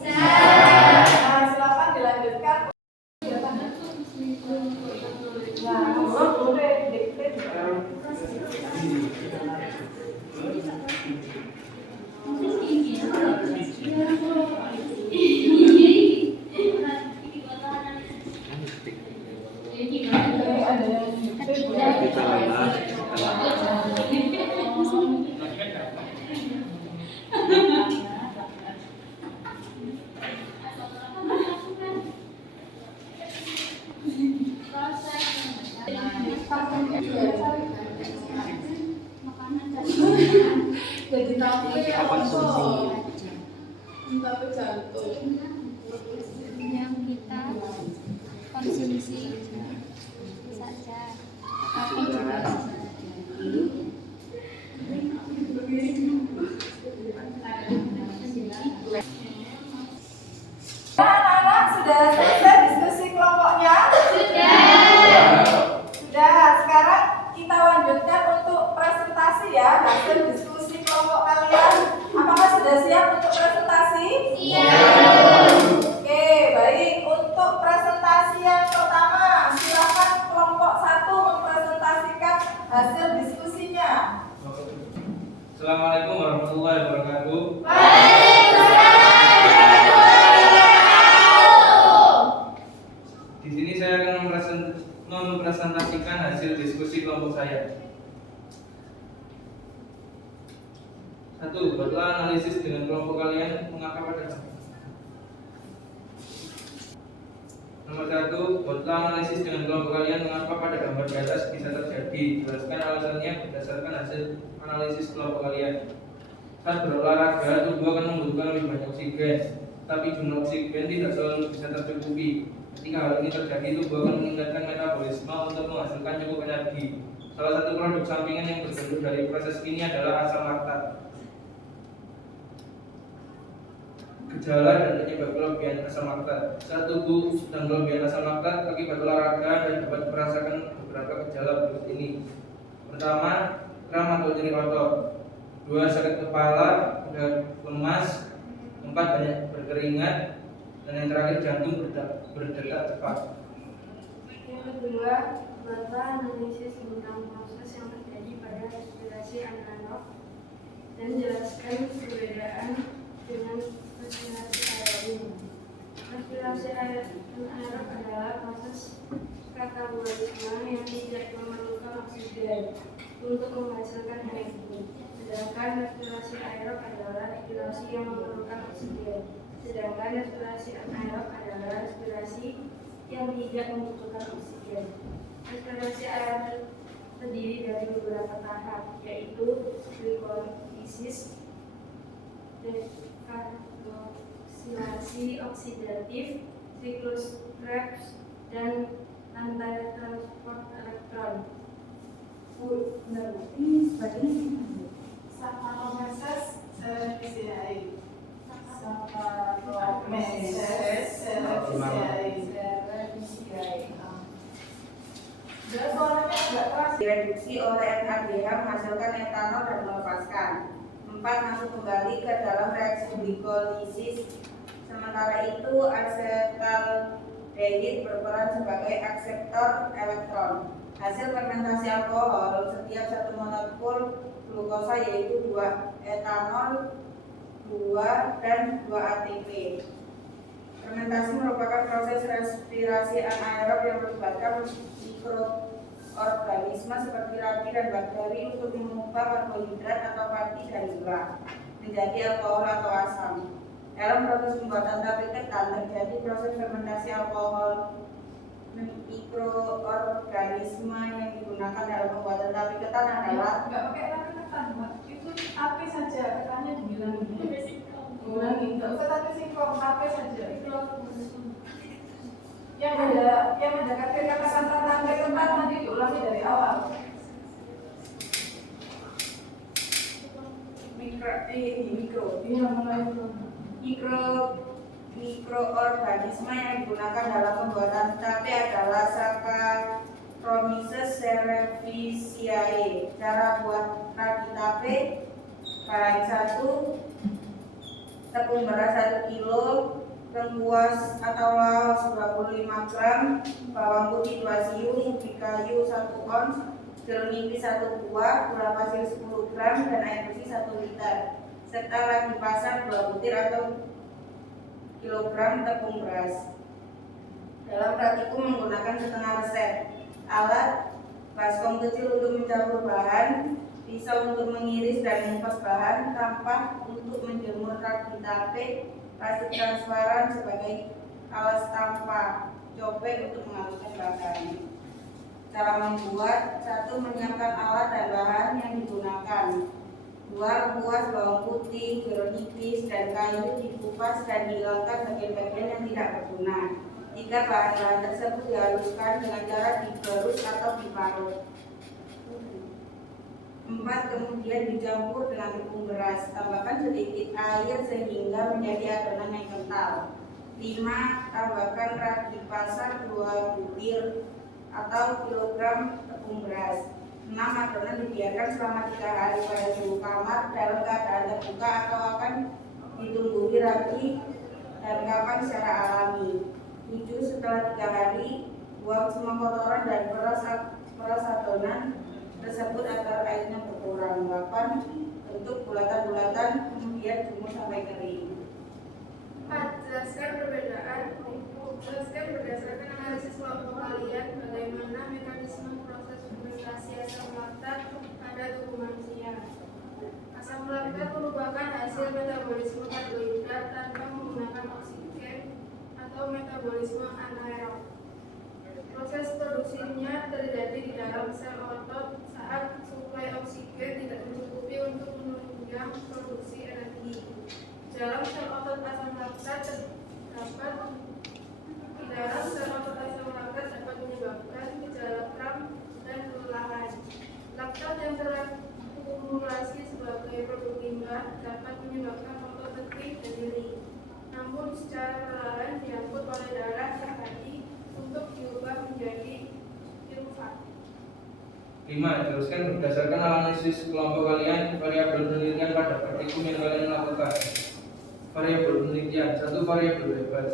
Nah, silakan dilanjutkan. Nah, boleh diklik. Jadi tahu ya tahu jantung Yang kita konsumsi saja. Tapi juga anak-anak sudah selesai diskusi kelompoknya? Sudah, sekarang kita lanjutkan untuk presentasi ya, hasil diskusi kelompok kalian. Apakah sudah siap untuk presentasi? Oke, baik. Untuk presentasi yang pertama, silakan kelompok 1 mempresentasikan saya. 1. Buatlah analisis dengan kelompok kalian mengapa pada gambar. Nomor 1. Buatlah analisis dengan kelompok kalian mengapa pada gambar di atas bisa terjadi. Jelaskan alasannya berdasarkan hasil analisis kelompok kalian. Saat berolahraga, tubuh akan membutuhkan lebih banyak oksigen, tapi jumlah oksigen tidak selalu bisa tercukupi. Ketika hal ini terjadi, tubuh akan meningkatkan metabolisme untuk menghasilkan cukup energi. Salah satu produk sampingan yang berbentuk dari proses ini adalah asam laktat. Gejala dan penyebab kelebihan asam laktat. Saat tubuh sedang kelebihan asam laktat akibat olahraga dan dapat merasakan beberapa gejala berikut ini. Pertama, kram atau nyeri otot. 2. Sakit kepala, lemas. 4. Banyak berkeringat. Dan yang terakhir, jantung berdetak cepat. Yang kedua, buatlah analisis tentang proses yang terjadi pada respirasi anaerob dan jelaskan perbedaan dengan respirasi aerobik. Respirasi anaerob adalah proses katabolisme yang tidak memerlukan oksigen untuk menghasilkan energi. Sedangkan respirasi aerob adalah respirasi yang memerlukan oksigen. Sedangkan respirasi anaerob adalah respirasi yang tidak membutuhkan oksigen. Respirasi aerob terdiri dari beberapa tahap, yaitu glikolisis, dekarboksilasi oksidatif, siklus Krebs, dan rantai transport elektron. Ini sebagainya Saccharomyces cerevisiae. Saccharomyces cerevisiae. Suaranya agak keras. Direduksi oleh NADH menghasilkan etanol dan melepaskan. 4. Masuk kembali ke dalam reaksi glikolisis. Sementara itu asetaldehid berperan sebagai akseptor elektron. Hasil fermentasi alkohol, setiap 1 molekul glukosa yaitu 2 etanol, 2 dan 2 ATP. Fermentasi merupakan proses respirasi anaerob yang melibatkan mikroorganisme seperti ragi dan bakteri untuk mengubah karbohidrat atau fatty dari gula menjadi alkohol atau asam. Dalam proses pembuatan tape ketan terjadi proses fermentasi alkohol. Mikroorganisme yang digunakan dalam pembuatan tape ketan adalah Enggak pakai tape ketan, Mbak. Itu tape saja, ketannya dihilangin. Dihilangin, enggak usah tape singkong, tape saja. Yang ada kata-kata tape ketan nanti diulangi dari awal. Mikroorganisme yang digunakan dalam pembuatan tape adalah Saccharomyces cerevisiae. Cara buat ragi tape: bahan 1, tepung beras 1 kilo, lengkuas atau laos 25 gram, bawang putih 2 siung, ubi kayu 1 ons, jeruk nipis 1 buah, gula pasir 10 gram, dan air bersih 1 liter, serta ragi pasar 2 butir atau kilogram tepung beras. Dalam praktikum menggunakan setengah resep. Alat: baskom kecil untuk mencampur bahan, pisau untuk mengiris dan mengupas bahan, kampak untuk menjemur ragi tape, plastik transparan sebagai alas tampak, cobek untuk menghaluskan bahan. Cara membuat: 1. Menyiapkan alat dan bahan yang digunakan. 2. Lengkuas, bawang putih, jeruk nipis, dan kayu dikupas dan dihilangkan bagian-bagian yang tidak berguna. 3. Bahan-bahan tersebut dihaluskan dengan cara digerus atau diparut. 4. Kemudian dicampur dengan tepung beras. Tambahkan sedikit air sehingga menjadi adonan yang kental. 5. Tambahkan ragi pasar 2 butir atau kilogram tepung beras. 6. Adonan dibiarkan selama 3 hari pada suhu kamar dalam keadaan terbuka atau akan ditumbuhi ragi dan kapan secara alami. 7. Setelah 3 hari, buang semua kotoran dan peras adonan tersebut agar airnya berkurang. 8. Bentuk bulatan-bulatan, kemudian jemur sampai kering. 4. Jelaskan berdasarkan analisis kelompok kalian bagaimana mekanisme proses fermentasi asam Asam laktat merupakan hasil metabolisme karbohidrat tanpa menggunakan oksigen atau metabolisme anaerob. Proses produksinya terjadi di dalam sel otot saat suplai oksigen tidak mencukupi untuk menunjang produksi energi. Dalam sel otot asam laktat dapat menyebabkan gejala kram dan kelelahan. Laktat yang terakumulasi sebagai produk limbah dapat menyebabkan otot letih dan nyeri. Namun secara perlahan diangkut oleh darah ke hati untuk diubah menjadi pirufat. 5. Teruskan berdasarkan analisis kelompok kalian variabel penelitian pada praktikum yang kalian lakukan. Variabel penelitian. 1. Variabel bebas.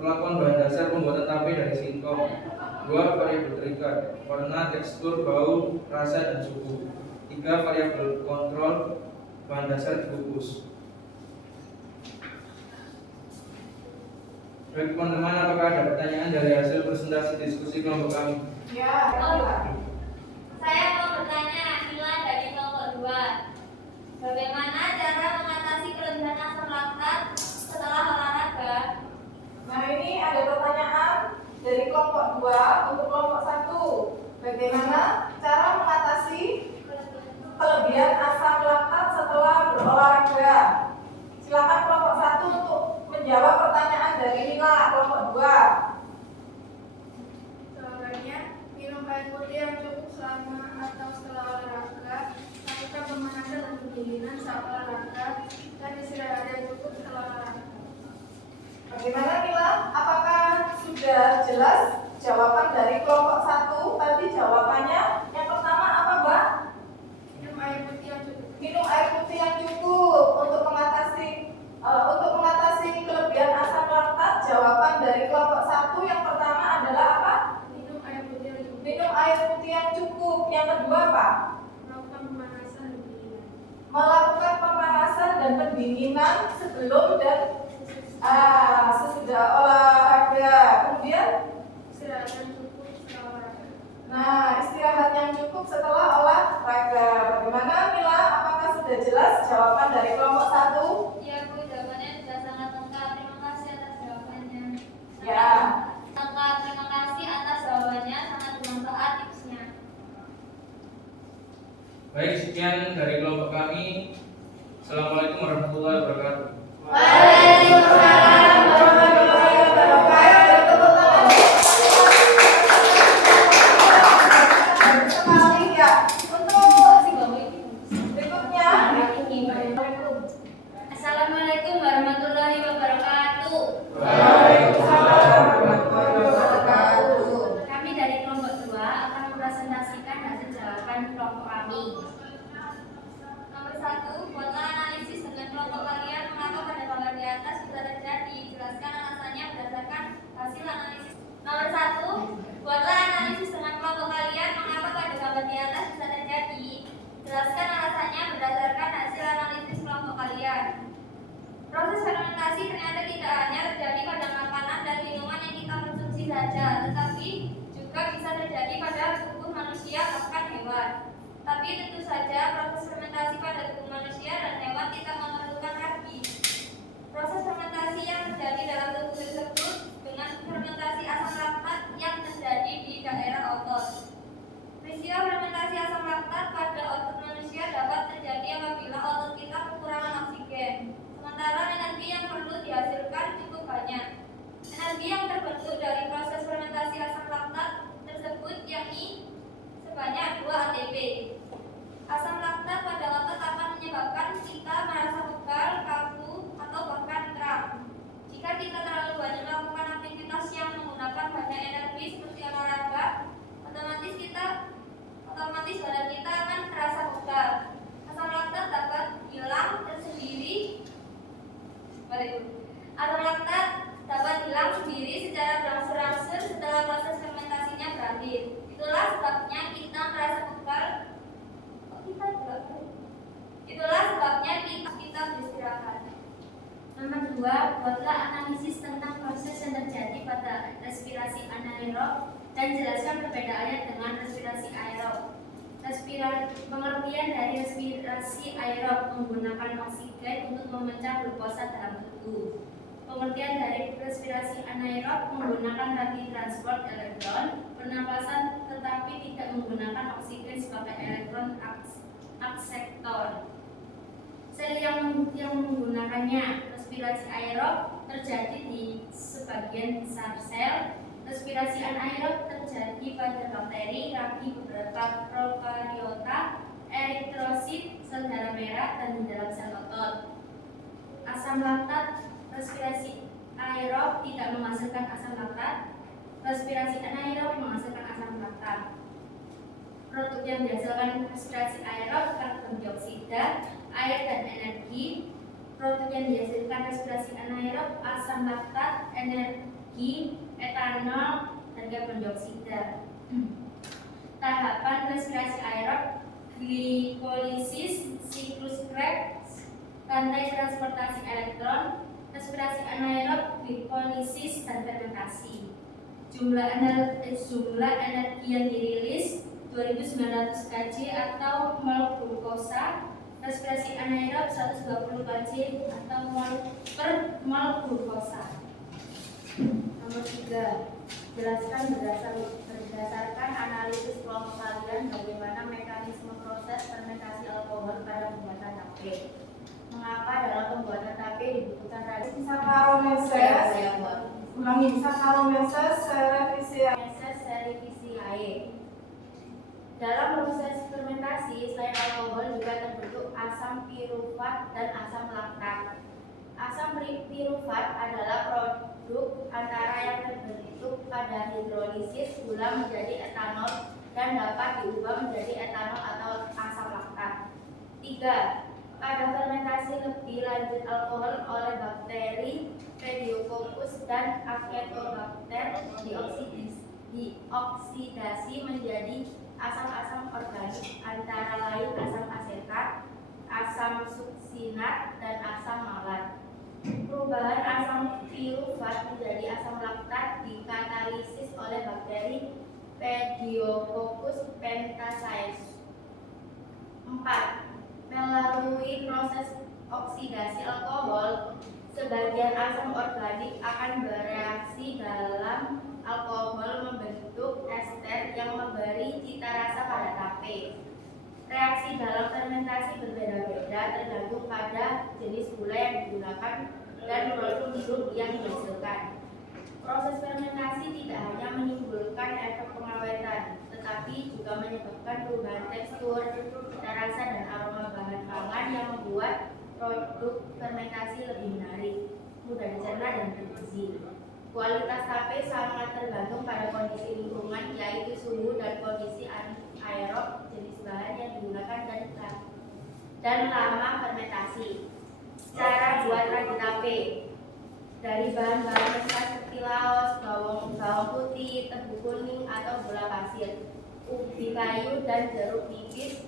Perlakuan bahan dasar pembuatan tape dari singkong. 2. Variabel terikat. Warna, tekstur, bau, rasa, dan suhu. 3. Variabel kontrol bahan dasar dikukus. Baik teman-teman, apakah ada pertanyaan dari hasil presentasi diskusi kelompok kami? Ya, Nila. Saya mau bertanya, Nila dari kelompok 2. Bagaimana cara mengatasi kelebihan asam laktat setelah olahraga? Nah, ini ada pertanyaan dari kelompok 2 untuk kelompok 1. Bagaimana cara mengatasi kelebihan asam laktat setelah berolahraga? Silakan kelompok 1 untuk menjawab pertanyaan dari Nila kelompok 2. Jawabannya, minum air putih yang cukup selama atau setelah olahraga, lakukan pemanasan dan pendinginan saat olahraga, dan istirahat yang cukup setelah olahraga. Bagaimana Nila? Apakah sudah jelas jawaban dari kelompok 1? Tadi jawabannya yang pertama apa, Mbak? Minum air putih yang cukup. Minum air putih yang cukup untuk mengatasi kelebihan asam laktat. Jawaban dari kelompok 1 yang pertama adalah apa? Minum air putih yang cukup. Minum air putih yang cukup. Yang kedua apa? Melakukan pemanasan dan pendinginan. Melakukan pemanasan dan pendinginan sebelum dan sesudah olahraga. Kemudian, Istirahat yang cukup setelah olahraga. nah, istirahat yang cukup setelah olahraga. Bagaimana Mila? Apakah sudah jelas jawaban dari kelompok 1? Ya Bu, jawabannya sudah sangat lengkap. Terima kasih atas jawabannya. Ya. Lengkap, terima kasih atas jawabannya. Sangat bermanfaat tipsnya. Baik, sekian dari kelompok kami. Assalamualaikum warahmatullahi wabarakatuh. Waalaikumsalam warahmatullahi wabarakatuh. Bagus sekali ya. Untuk berikutnya, Assalamualaikum warahmatullahi wabarakatuh. Waalaikumsalam warahmatullahi wabarakatuh. Kami dari kelompok 2 akan mempresentasikan hasil jawaban kelompok kami. Nomor 1, buatlah analisis dengan kelompok kalian mengapa pada gambar di atas bisa terjadi. Jelaskan alasannya berdasarkan hasil analisis. Nomor 1, buatlah analisis dengan kelompok kalian mengapa pada gambar di atas bisa terjadi. Jelaskan alasannya berdasarkan hasil analisis kelompok kalian. Proses fermentasi ternyata tidak hanya terjadi pada makanan dan minuman yang kita konsumsi saja, tetapi juga bisa terjadi pada tubuh manusia bahkan hewan. Tapi tentu saja proses fermentasi pada tubuh manusia dan hewan tidak memerlukan energi. Proses fermentasi yang terjadi dalam tubuh tersebut dengan fermentasi asam laktat yang terjadi di daerah otot. Peristiwa fermentasi asam laktat pada otot manusia dapat terjadi apabila otot kita kekurangan oksigen. Sementara energi yang perlu dihasilkan cukup banyak. Energi yang terbentuk dari proses fermentasi asam laktat tersebut yakni sebanyak 2 ATP. Asam laktat pada otot akan menyebabkan kita merasa pegal, kaku, atau bahkan kram. Jika kita terlalu banyak melakukan aktivitas yang menggunakan banyak energi seperti olahraga, otomatis badan kita akan terasa pegal. Asam laktat dapat hilang tersendiri. Asam laktat dapat hilang sendiri secara berangsur-angsur setelah proses fermentasinya berakhir. Itulah sebabnya kita merasa pegal. Itulah sebabnya kita beristirahat. Nomor 2, buatlah analisis tentang proses yang terjadi pada respirasi anaerob dan jelaskan perbedaannya dengan respirasi aerob. Pengertian dari respirasi aerob menggunakan oksigen untuk memecah glukosa dalam tubuh. Pengertian dari respirasi anaerob menggunakan ragi transport elektron pernapasan tetapi tidak menggunakan oksigen sebagai elektron akseptor. Sel yang menggunakannya. Respirasi aerob terjadi di sebagian besar sel. Respirasi anaerob terjadi pada bakteri, ragi, beberapa prokariota, eritrosit, sel darah merah, dan di dalam sel otot. Asam laktat. Respirasi aerob tidak menghasilkan asam laktat. Respirasi anaerob menghasilkan asam laktat. Produk yang dihasilkan respirasi aerob karbon dioksida, air, dan energi. Produk yang dihasilkan respirasi anaerob asam laktat, energi, etanol, dan karbon dioksida. Tahapan respirasi aerob: glikolisis, siklus Krebs, rantai transportasi elektron, respirasi anaerob, glikolisis, dan fermentasi. Jumlah energi yang dirilis 2900 kJ atau mol glukosa. Respirasi anaerob 120 kJ atau mol per mol glukosa. Nomor 3. Jelaskan berdasarkan analisis kelompok kalian bagaimana mekanisme proses fermentasi alkohol pada pembuatan tape. Mengapa dalam pembuatan tape dibutuhkan ragi Saccharomyces, ulangi, Saccharomyces cerevisiae. Dalam proses fermentasi, selain alkohol juga terbentuk asam pirufat dan asam laktat. Asam pirufat adalah produk antara yang terbentuk pada hidrolisis gula menjadi etanol dan dapat diubah menjadi etanol atau asam laktat. 3. Pada fermentasi lebih lanjut alkohol oleh bakteri Pediococcus dan Acetobacter dioksidasi menjadi asam-asam organik antara lain asam asetat, asam suksinat, dan asam malat. Perubahan asam pirufat menjadi asam laktat dikatalisis oleh bakteri Pediococcus pentaceae. 4. Melalui proses oksidasi alkohol, sebagian asam organik akan bereaksi dalam alkohol membentuk ester yang memberi cita rasa pada tape. Reaksi dalam fermentasi berbeda-beda tergantung pada jenis gula yang digunakan dan produk hidup yang dihasilkan. Proses fermentasi tidak hanya menimbulkan efek pengawetan, tetapi juga menyebabkan perubahan tekstur, cita rasa, dan aroma bahan pangan yang membuat produk fermentasi lebih menarik, mudah dicerna, dan bergizi. Kualitas tape sangat tergantung pada kondisi lingkungan, yaitu suhu dan kondisi aerob, jenis bahan yang digunakan, dan lama fermentasi. Cara buat ragi tape: dari bahan-bahan mentah seperti laos, bawang putih, tebu kuning atau gula pasir, ubi kayu, dan jeruk nipis.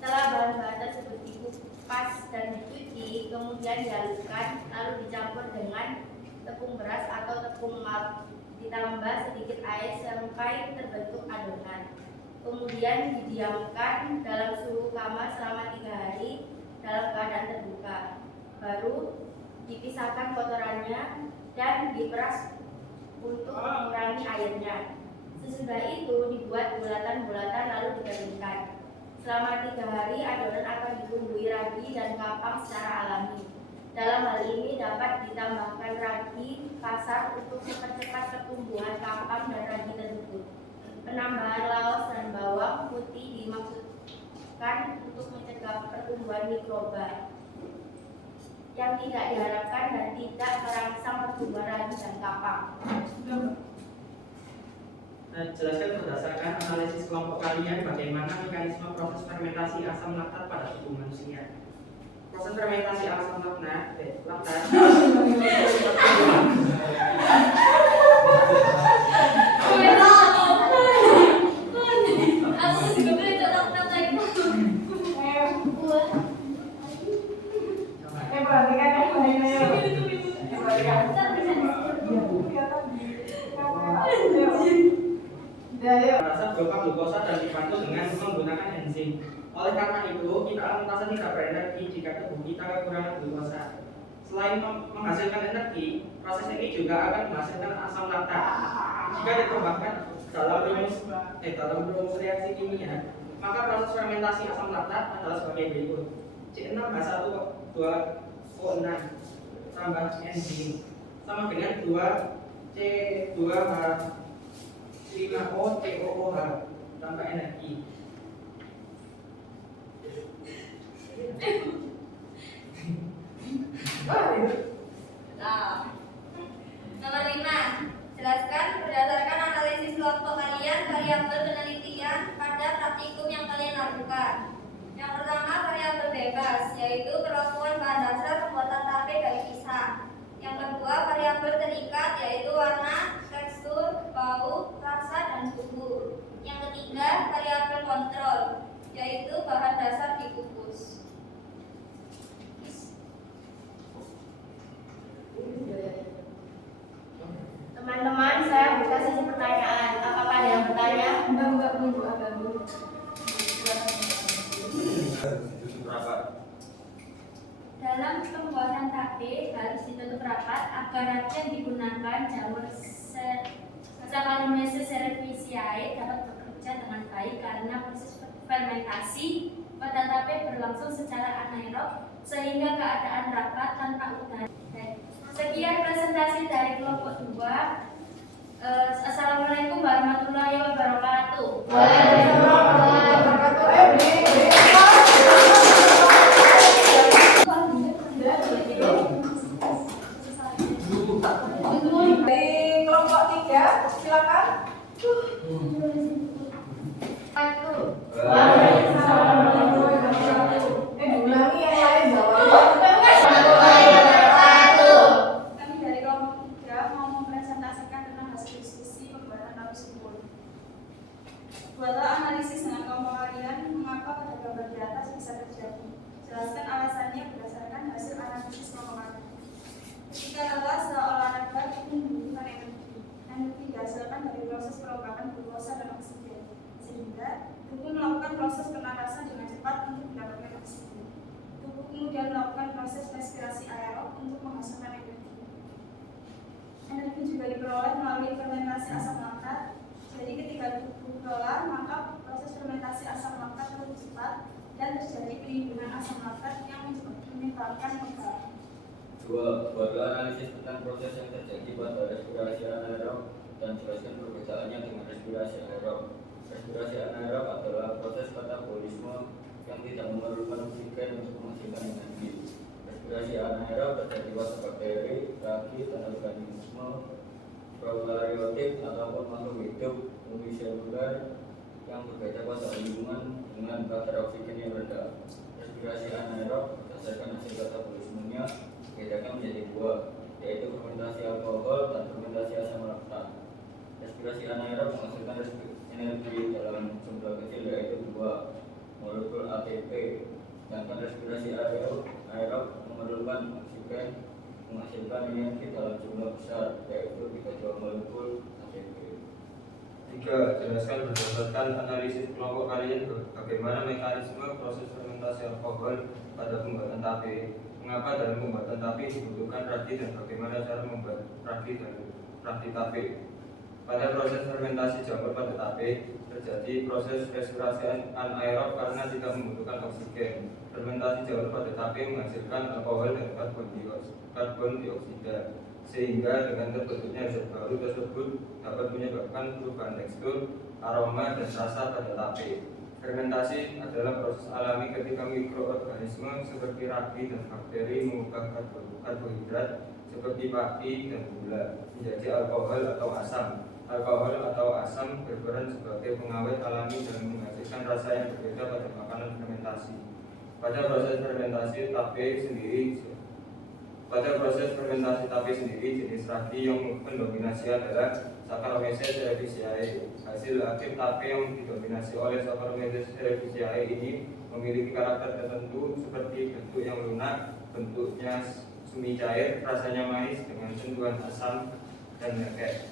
Setelah bahan-bahan tersebut dikupas dan dicuci, kemudian dihaluskan, lalu dicampur dengan tepung beras atau tepung malt, ditambah sedikit air sampai terbentuk adonan. Kemudian didiamkan dalam suhu kamar selama 3 hari dalam keadaan terbuka. Baru dipisahkan kotorannya dan diperas untuk mengurangi airnya. Sesudah itu dibuat bulatan-bulatan lalu dikeringkan. Selama 3 hari adonan akan dibumbui ragi dan kapang secara alami. Dalam hal ini dapat ditambahkan ragi kasar untuk mempercepat pertumbuhan kapang dan ragi tersebut. Penambahan laos dan bawang putih dimaksudkan untuk mencegah pertumbuhan mikroba yang tidak diharapkan dan tidak merangsang pertumbuhan ragi dan kapang. Jelaskan berdasarkan analisis kelompok kalian bagaimana mekanisme proses fermentasi asam laktat pada tubuh manusia. Proses fermentasi asam laktat perhatikan yang lainnya. Perhatikan. Udah, yuk. Rasa berupa glukosa dan dibantu dengan menggunakan enzim. Oleh karena itu, kita almutasa tidak berenergi jika tubuh kita kekurangan glukosa. Selain menghasilkan energi, proses ini juga akan menghasilkan asam laktat. Jika ditambahkan dalam rumus reaksi kimia, maka proses fermentasi asam laktat adalah sebagai berikut. C6H1O6 tambah enzim sama dengan 2C2H5O tambah energi. Nah, nomor 5. Jelaskan berdasarkan analisis kelompok kalian variabel penelitian pada praktikum yang kalian lakukan. Yang pertama, variabel bebas, yaitu perlakuan bahan dasar pembuatan tape dari pisang. Yang kedua, variabel terikat, yaitu warna, tekstur, bau, rasa, dan suhu. Yang ketiga, variabel kontrol, yaitu bahan dasar dikukus. Teman-teman, saya buka sesi pertanyaan. Apakah ada yang bertanya? Enggak, nunggu ada dulu. Dalam pembuatan tape harus ditutup rapat agar ragi yang digunakan jamur Saccharomyces cerevisiae dapat bekerja dengan baik karena proses fermentasi pada tape berlangsung secara anaerob sehingga keadaan rapat tanpa udara. Sekian presentasi dari kelompok 2. Assalamualaikum warahmatullahi wabarakatuh. Dari kelompok 3, silakan. Ulangi yang lain jawabnya. Kami dari kelompok 3 mau mempresentasikan tentang hasil diskusi pembuatan tahu simpul. Buatlah analisis dengan kelompok kalian mengapa pada gambar di atas bisa terjadi. Jelaskan alasannya berdasarkan hasil analisis kelompok kalian. Ketika lelah setelah olahraga itu membutuhkan energi. Energi dihasilkan dari proses pelombakan glukosa dan oksigen, sehingga tubuh melakukan proses penarasan dengan cepat untuk mendapatkan oksigen. Tubuh kemudian melakukan proses respirasi aerob untuk menghasilkan energi. Energi juga diperoleh melalui fermentasi asam laktat. Jadi ketika tubuh lelah, maka proses fermentasi asam laktat lebih cepat dan terjadi penimbunan asam laktat yang menyebabkan penggalan. 2. Buatlah analisis tentang proses yang terjadi pada respirasi anaerob dan jelaskan perbedaannya dengan respirasi aerob. Respirasi anaerob adalah proses katabolisme yang tidak memerlukan oksigen untuk menghasilkan energi. Respirasi anaerob terjadi pada bakteri, ragi, dan organisme prokaryotik ataupun makhluk hidup uniseluler yang berbeda pada lingkungan dengan kadar oksigen yang rendah. Respirasi anaerob berdasarkan hasil katabolismenya bedakan menjadi 2, yaitu fermentasi alkohol dan fermentasi asam laktat. Respirasi anaerob menghasilkan energi dalam jumlah kecil yaitu 2 molekul ATP, sedangkan respirasi aerob memerlukan oksigen menghasilkan energi dalam jumlah besar yaitu 32 molekul ATP. 3. Jelaskan berdasarkan analisis kelompok kalian bagaimana mekanisme proses fermentasi alkohol pada pembuatan tape. Mengapa dalam pembuatan tape dibutuhkan ragi dan bagaimana cara membuat ragi dan ragi tape. Pada proses fermentasi jamur pada tape terjadi proses respirasi anaerob karena tidak membutuhkan oksigen. Fermentasi jamur pada tape menghasilkan alkohol dan karbon dioksida, sehingga dengan terbentuknya zat baru tersebut dapat menyebabkan perubahan tekstur, aroma, dan rasa pada tape. Fermentasi adalah proses alami ketika mikroorganisme seperti ragi dan bakteri mengubah karbohidrat seperti padi dan gula menjadi alkohol atau asam. Alkohol atau asam berperan sebagai pengawet alami dan menghasilkan rasa yang berbeda pada makanan fermentasi. Pada proses fermentasi tape sendiri, jenis ragi yang mendominasi adalah Saccharomyces cerevisiae. Hasil akhir tape yang didominasi oleh Saccharomyces cerevisiae ini memiliki karakter tertentu seperti bentuk yang lunak, bentuknya semi cair, rasanya manis dengan sentuhan asam dan lengket.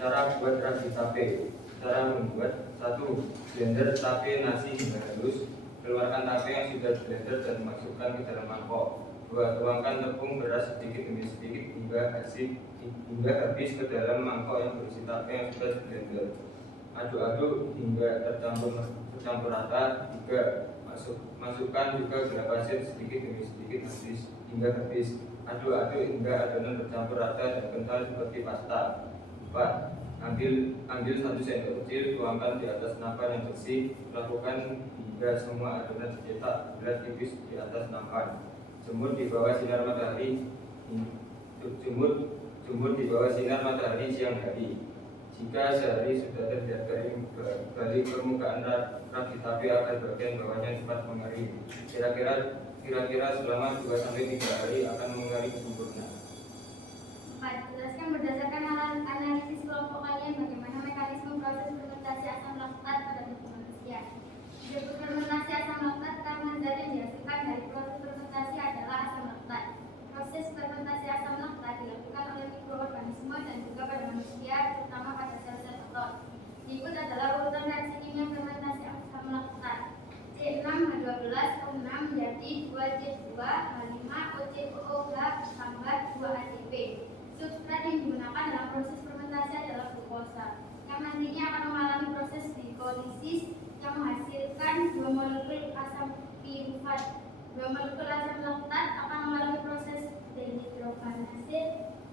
Cara buat ragi tape. Cara membuat: 1. Blender tape nasi hingga halus. Keluarkan tape yang sudah blender dan masukkan ke dalam mangkok. 2. Tuangkan tepung beras sedikit demi sedikit hingga habis ke dalam mangkok yang berisi tape yang sudah blender. Aduk-aduk hingga tercampur rata. 3. Masukkan juga gula pasir sedikit demi sedikit hingga habis. Aduk-aduk hingga adonan bercampur rata dan kental seperti pasta. 4. Ambil 1 sendok kecil, tuangkan di atas nampan yang bersih. Lakukan hingga semua adonan dicetak bulat tipis di atas nampan. Jemur di bawah sinar matahari siang hari. Jika sehari sudah terlihat kering, balik permukaan ragi tape agar bagian bawahnya cepat mengering. Kira-kira selama 2-3 hari akan mengering sempurna. 4. Jelaskan berdasarkan analisis kelompok kalian bagaimana mekanisme proses fermentasi asam laktat pada tubuh manusia. Disebut fermentasi asam laktat karena zat yang dihasilkan dari proses fermentasi adalah asam laktat. Proses fermentasi asam laktat dilakukan oleh mikroorganisme dan juga pada manusia, terutama pada sel-sel telur. Berikut adalah urutan reaksi kimia fermentasi asam laktat. C6H12 O6 menjadi 2C2 H5 OCOOH tambah 2ATP. Substrat yang digunakan dalam proses fermentasi adalah glukosa, yang nantinya akan mengalami proses glikolisis yang menghasilkan 2 molekul asam pirufat. 2 molekul asam laktat akan mengalami proses dehidrogenase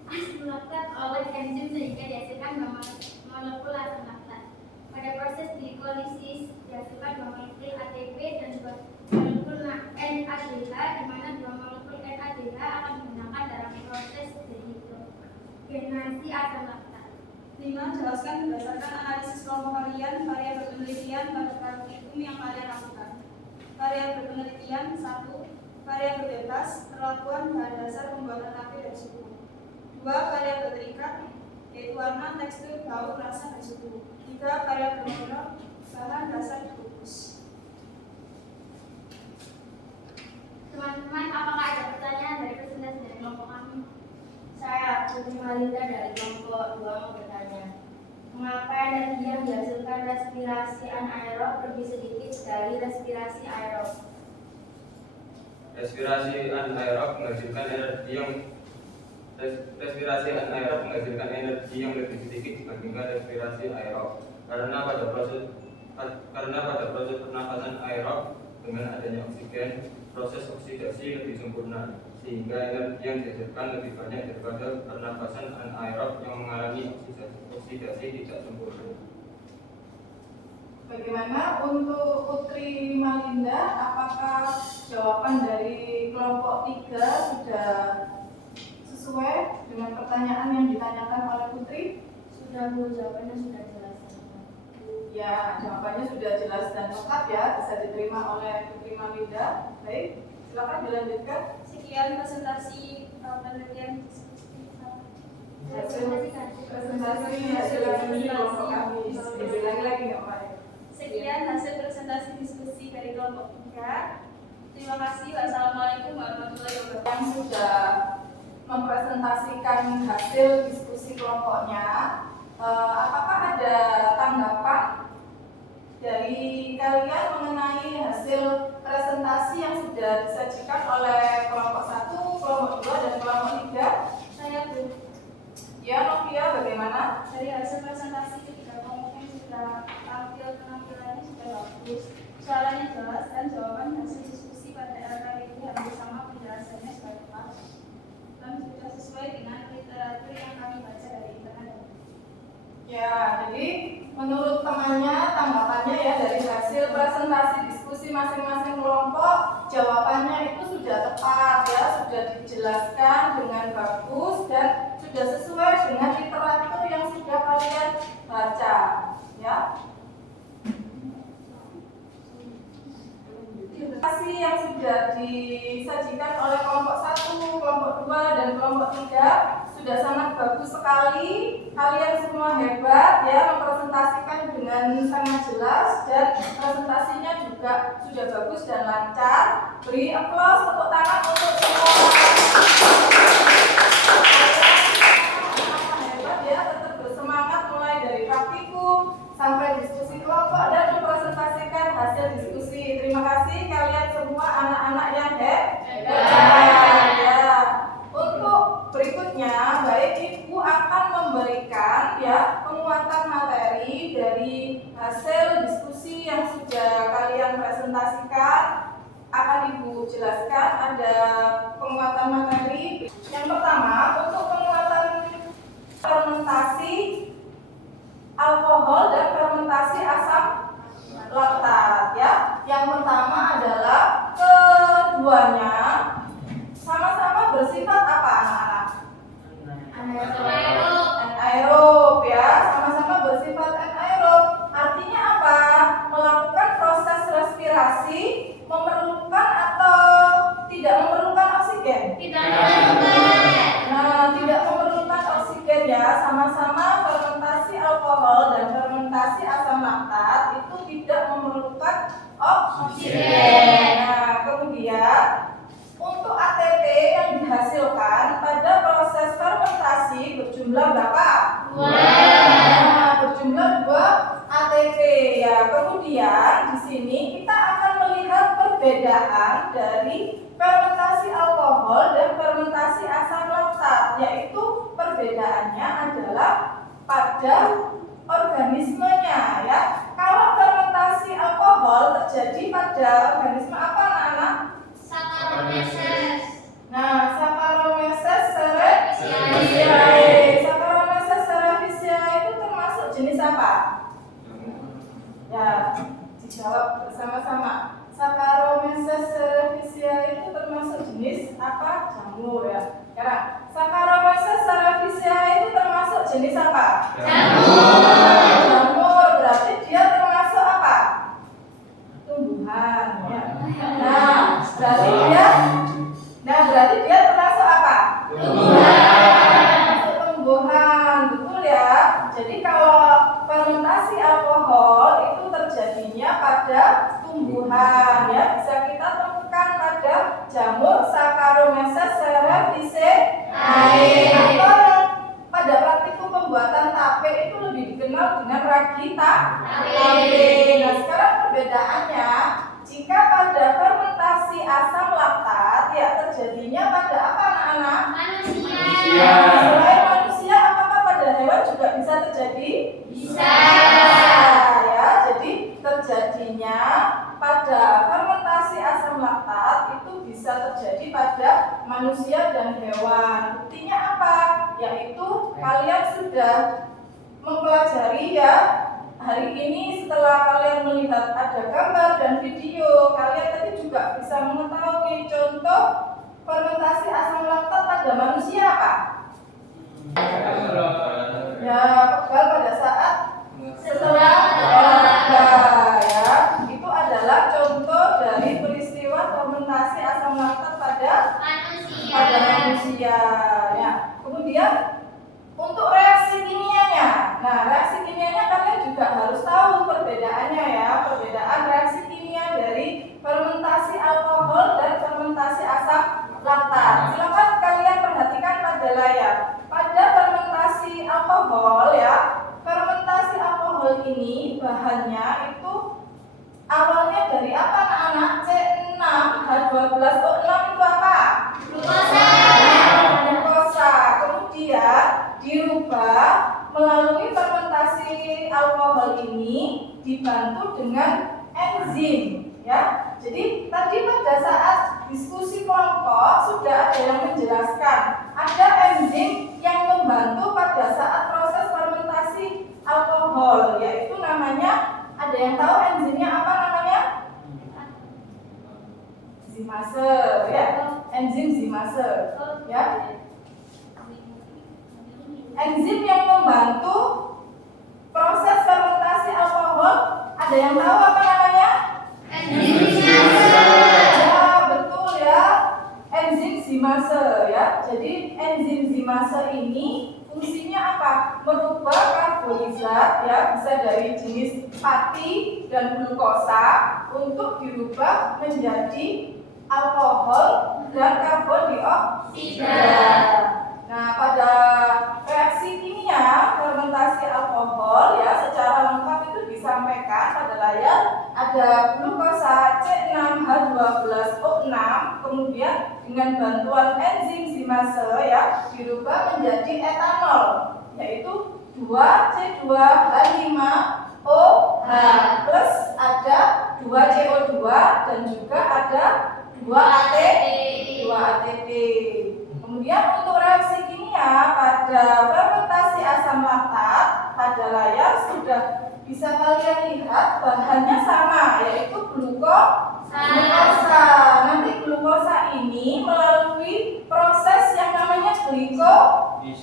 asam laktat oleh enzim sehingga dihasilkan 2 molekul asam laktat. Pada proses glikolisis dihasilkan 2 molekul ATP dan 2 molekul NADH, di mana 2 molekul NADH akan digunakan dalam proses dehidrogenasi asam laktat. 5. Jelaskan berdasarkan analisis kelompok kalian variabel penelitian pada praktikum yang kalian lakukan. Variabel penelitian: 1. Variabel bebas, perlakuan bahan dasar pembuatan tape dan suhu. 2. Variabel terikat, yaitu warna, tekstur, bau, rasa, dan suhu. 3. Variabel mono, bahan dasar dikukus. Teman-teman, apakah ada pertanyaan dari presentasi dari kelompok kami? Saya, Putri Malinda dari kelompok 2 mau bertanya. Mengapa energi yang dihasilkan respirasi anaerob lebih sedikit dari respirasi aerob? Respirasi anaerob menghasilkan energi yang lebih sedikit dibandingkan respirasi aerob. Karena pada proses pernafasan aerob dengan adanya oksigen, proses oksidasi lebih sempurna, sehingga energi yang dihasilkan lebih banyak daripada pernafasan anaerob yang mengalami oksidasi tidak sempurna. Bagaimana untuk Putri Malinda? Apakah jawaban dari kelompok 3 sudah sesuai dengan pertanyaan yang ditanyakan oleh Putri? Sudah, Bu, jawabannya sudah jelas. Ya, jawabannya sudah jelas dan lengkap ya, bisa diterima oleh Putri Malinda. Baik, silakan dilanjutkan. Sekian presentasi penelitian Presentasi hasil kelompok kami. Dibilang lagi nggak Pak? Sekian hasil presentasi diskusi dari kelompok 3. Terima kasih. Wassalamualaikum warahmatullahi wabarakatuh. Yang sudah mempresentasikan hasil diskusi kelompoknya, apakah ada tanggapan dari kalian mengenai hasil presentasi yang sudah disajikan oleh kelompok 1, kelompok 2, dan kelompok 3? Saya Bu. Ya, Novia, bagaimana? Dari hasil presentasi ketiga kelompok yang sudah tampil penampilannya sudah bagus, suaranya jelas, dan jawaban hasil diskusi pada RKP ini hampir sama, penjelasannya sudah tepat dan sudah sesuai dengan literatur yang kami baca dari internet. Ya, jadi menurut temannya, tanggapannya ya dari hasil presentasi diskusi masing-masing kelompok, jawabannya itu sudah tepat ya, sudah dijelaskan dengan bagus dan sudah sesuai dengan literatur yang sudah kalian baca ya. Presentasi yang sudah disajikan oleh kelompok 1, kelompok 2, dan kelompok 3 sudah sangat bagus sekali. Kalian semua hebat ya, mempresentasikan dengan sangat jelas dan presentasinya juga sudah bagus dan lancar. Beri aplaus, tepuk tangan untuk semua. Hebat ya, tetap bersemangat mulai penguatan materi. Yang pertama, untuk penguatan fermentasi alkohol dan fermentasi asam laktat ya. Yang pertama adalah keduanya sama-sama bersifat apa anak-anak? Anaerob ya, sama-sama bersifat anaerob. Artinya apa? Melakukan proses respirasi memerlukan atau tidak memerlukan oksigen? Tidak memerlukan. Nah, tidak memerlukan oksigen ya. Sama-sama fermentasi alkohol dan fermentasi asam laktat itu tidak memerlukan oksigen. Nah, kemudian untuk ATP yang dihasilkan pada proses fermentasi berjumlah berapa? 2. Nah, berjumlah 2 ATP ya. Kemudian di sini kita akan melihat perbedaan dari fermentasi alkohol dan fermentasi asam laktat, yaitu perbedaannya adalah pada organismenya ya. Kalau fermentasi alkohol terjadi pada organisme apa anak-anak? Saccharomyces. Nah, Saccharomyces cerevisiae. Saccharomyces cerevisiae itu termasuk jenis apa? Ya, dijawab bersama-sama. Saccharomyces cerevisiae itu termasuk jenis apa? Jamur ya. Sekarang, Saccharomyces cerevisiae itu termasuk jenis apa? Jamur. Berarti dia termasuk apa? Tumbuhan ya. Berarti dia termasuk apa? Termasuk tumbuhan, betul ya. Jadi kalau fermentasi alkohol itu terjadinya pada tumbuhan ya, bisa kita temukan pada jamur Saccharomyces cerevisiae atau yang pada praktikum pembuatan tape itu lebih dikenal dengan ragi tape. Nah, sekarang perbedaannya, jika pada fermentasi asam laktat ya terjadinya pada apa anak-anak? Manusia. Selain manusia, apakah pada hewan juga bisa terjadi? Bisa. Ya, jadi terjadinya pada fermentasi asam laktat itu bisa terjadi pada manusia dan hewan. Buktinya apa? Yaitu kalian sudah mempelajari ya. Hari ini setelah kalian melihat ada gambar dan video, kalian tadi juga bisa mengetahui contoh fermentasi asam laktat pada manusia apa? Ya, pegal pada saat setelah olahraga ya. Itu adalah contoh dari peristiwa fermentasi asam laktat pada manusia ya. Kemudian untuk reaksi kimianya. Nah, reaksi kimianya kalian juga harus tahu perbedaannya ya. Perbedaan reaksi kimia dari fermentasi alkohol dan fermentasi asam laktat. Silakan kalian perhatikan pada layar. Pada fermentasi alkohol ya, fermentasi alkohol ini bahannya itu awalnya dari apa anak-anak? C6H12O6 itu apa? Glukosa. Kemudian dirubah melalui fermentasi alkohol ini dibantu dengan enzim ya. Jadi tadi pada saat diskusi kelompok sudah ada yang menjelaskan ada enzim yang membantu pada saat proses fermentasi alkohol, yaitu namanya, ada yang tahu enzimnya apa namanya? Zimase ya, enzim zimase ya. Enzim yang membantu proses fermentasi alkohol, ada yang tahu apa namanya? Enzim zimase. Ya, betul ya. Enzim zimase ya. Jadi enzim zimase ini fungsinya apa? Merubah karbohidrat ya, bisa dari jenis pati dan glukosa untuk dirubah menjadi alkohol dan karbon dioksida. Nah, pada reaksi kimia fermentasi alkohol ya secara lengkap itu disampaikan pada layar. Ada glukosa C6H12O6, kemudian dengan bantuan enzim zimase ya dirubah menjadi etanol, yaitu 2C2H5OH plus ada 2CO2 dan juga ada 2 2 ATP. Kemudian untuk reaksi kimia pada fermentasi asam laktat pada layar sudah bisa kalian lihat bahannya sama, yaitu glukosa. Nanti glukosa ini melalui proses yang namanya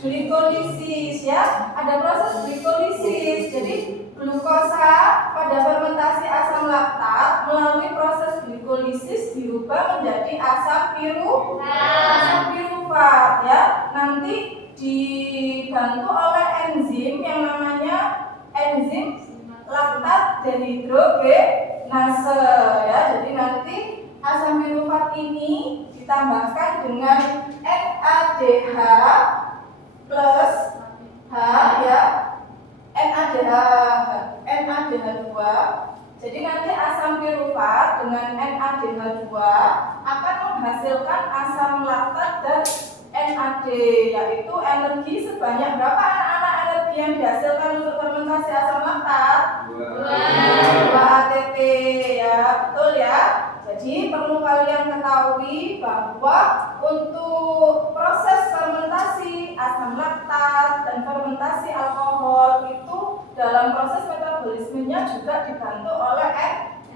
glikolisis ya. Ada proses glikolisis. Jadi glukosa pada fermentasi asam laktat melalui proses glikolisis dirubah menjadi asam pirufat ya. Nanti dibantu oleh enzim yang namanya enzim laktat dehidrogenase ya. Jadi nanti asam pirufat ini ditambahkan dengan NADH plus H ya. NADH2. Jadi nanti asam pirufat dengan NADH2 akan menghasilkan asam laktat dan NAD, yaitu energi sebanyak berapa anak-anak energi yang dihasilkan untuk fermentasi asam laktat? 2 ATP ya, betul ya. Jadi perlu kalian ketahui bahwa untuk proses fermentasi asam laktat dan fermentasi alkohol itu dalam proses metabolismenya juga dibantu oleh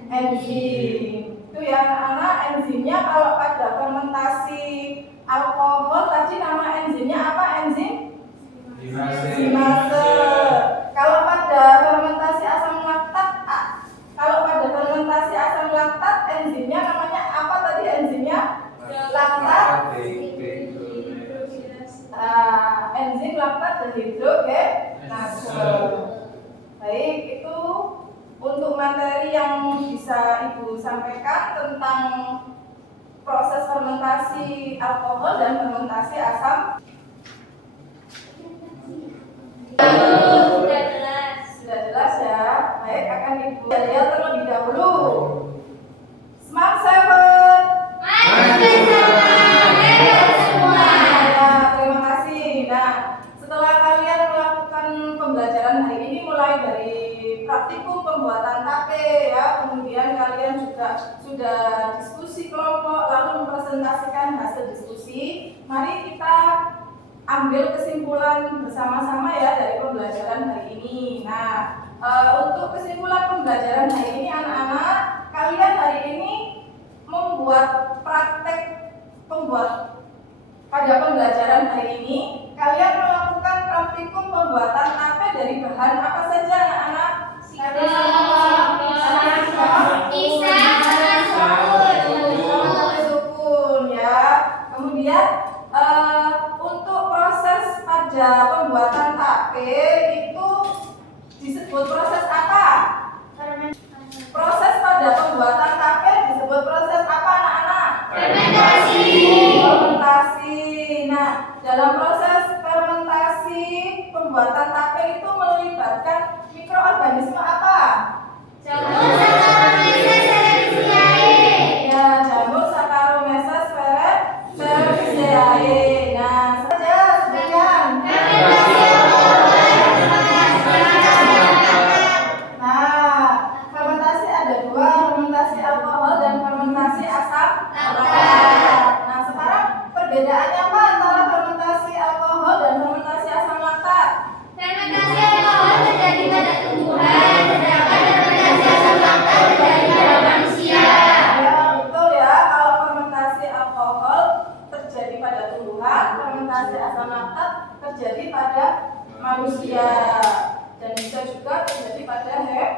enzim. Itu ya anak-anak, enzimnya kalau pada fermentasi alkohol tadi nama enzimnya apa? Enzim simase. Kalau pada fermentasi asam laktat, enzimnya namanya apa tadi enzimnya? Laktat. Enzim laktat dehidrogenase. Baik, itu untuk materi yang bisa Ibu sampaikan tentang proses fermentasi alkohol dan fermentasi asam. Sudah jelas. Sudah jelas ya. Baik, akan Ibu lihat terlebih dahulu. Smart 7. Ya, terima kasih. Nah, setelah kalian melakukan pembelajaran hari ini mulai dari praktikum pembuatan tape ya, kemudian kalian juga sudah diskusi kelompok lalu mempresentasikan hasil diskusi. Mari kita ambil kesimpulan bersama-sama ya dari pembelajaran hari ini. Nah, untuk kesimpulan pembelajaran hari ini anak-anak, kalian hari ini membuat praktek pada pembelajaran hari ini kalian melakukan praktikum pembuatan tape dari bahan apa saja anak-anak? Sukun ya. Kemudian untuk proses pada pembuatan tape itu disebut proses apa? Proses pada pembuatan tape disebut proses apa anak-anak? Fermentasi. Nah, dalam proses fermentasi pembuatan tape itu melibatkan mikroorganisme apa? Jamur Saccharomyces cerevisiae. Ya, jamur Saccharomyces cerevisiae. Nah, saja sebutkan. Fermentasi ada dua, fermentasi alkohol dan fermentasi asam laktat. Nah, sekarang perbedaannya apa antara fermentasi alkohol dan fermentasi asam laktat? Fermentasi alkohol terjadi pada tumbuhan, sedangkan fermentasi asam laktat terjadi pada manusia. Ya, betul ya. Kalau fermentasi alkohol terjadi pada tumbuhan, fermentasi asam laktat terjadi pada manusia dan bisa juga terjadi pada hewan.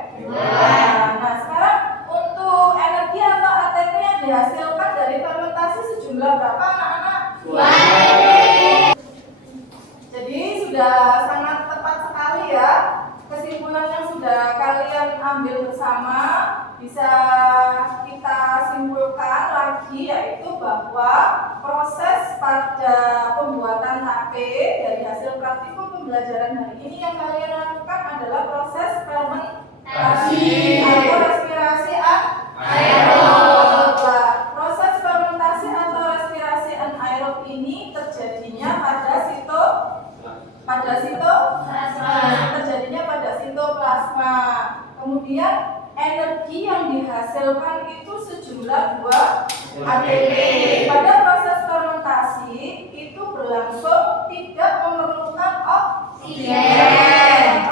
Nah, sekarang untuk energi atau ATP yang dihasilkan dari fermentasi sejumlah berapa anak-anak? 2 ATP. Jadi sudah sangat tepat sekali ya. Kesimpulan yang sudah kalian ambil bersama bisa kita simpulkan lagi, yaitu bahwa proses pada pembuatan HP dari hasil praktikum pembelajaran hari ini yang kalian lakukan adalah proses fermentasi atau respirasi anaerob. Proses fermentasi atau respirasi anaerob ini terjadinya pada sitoplasma. Kemudian energi yang dihasilkan itu sejumlah 2 ATP. Pada proses Oksigen.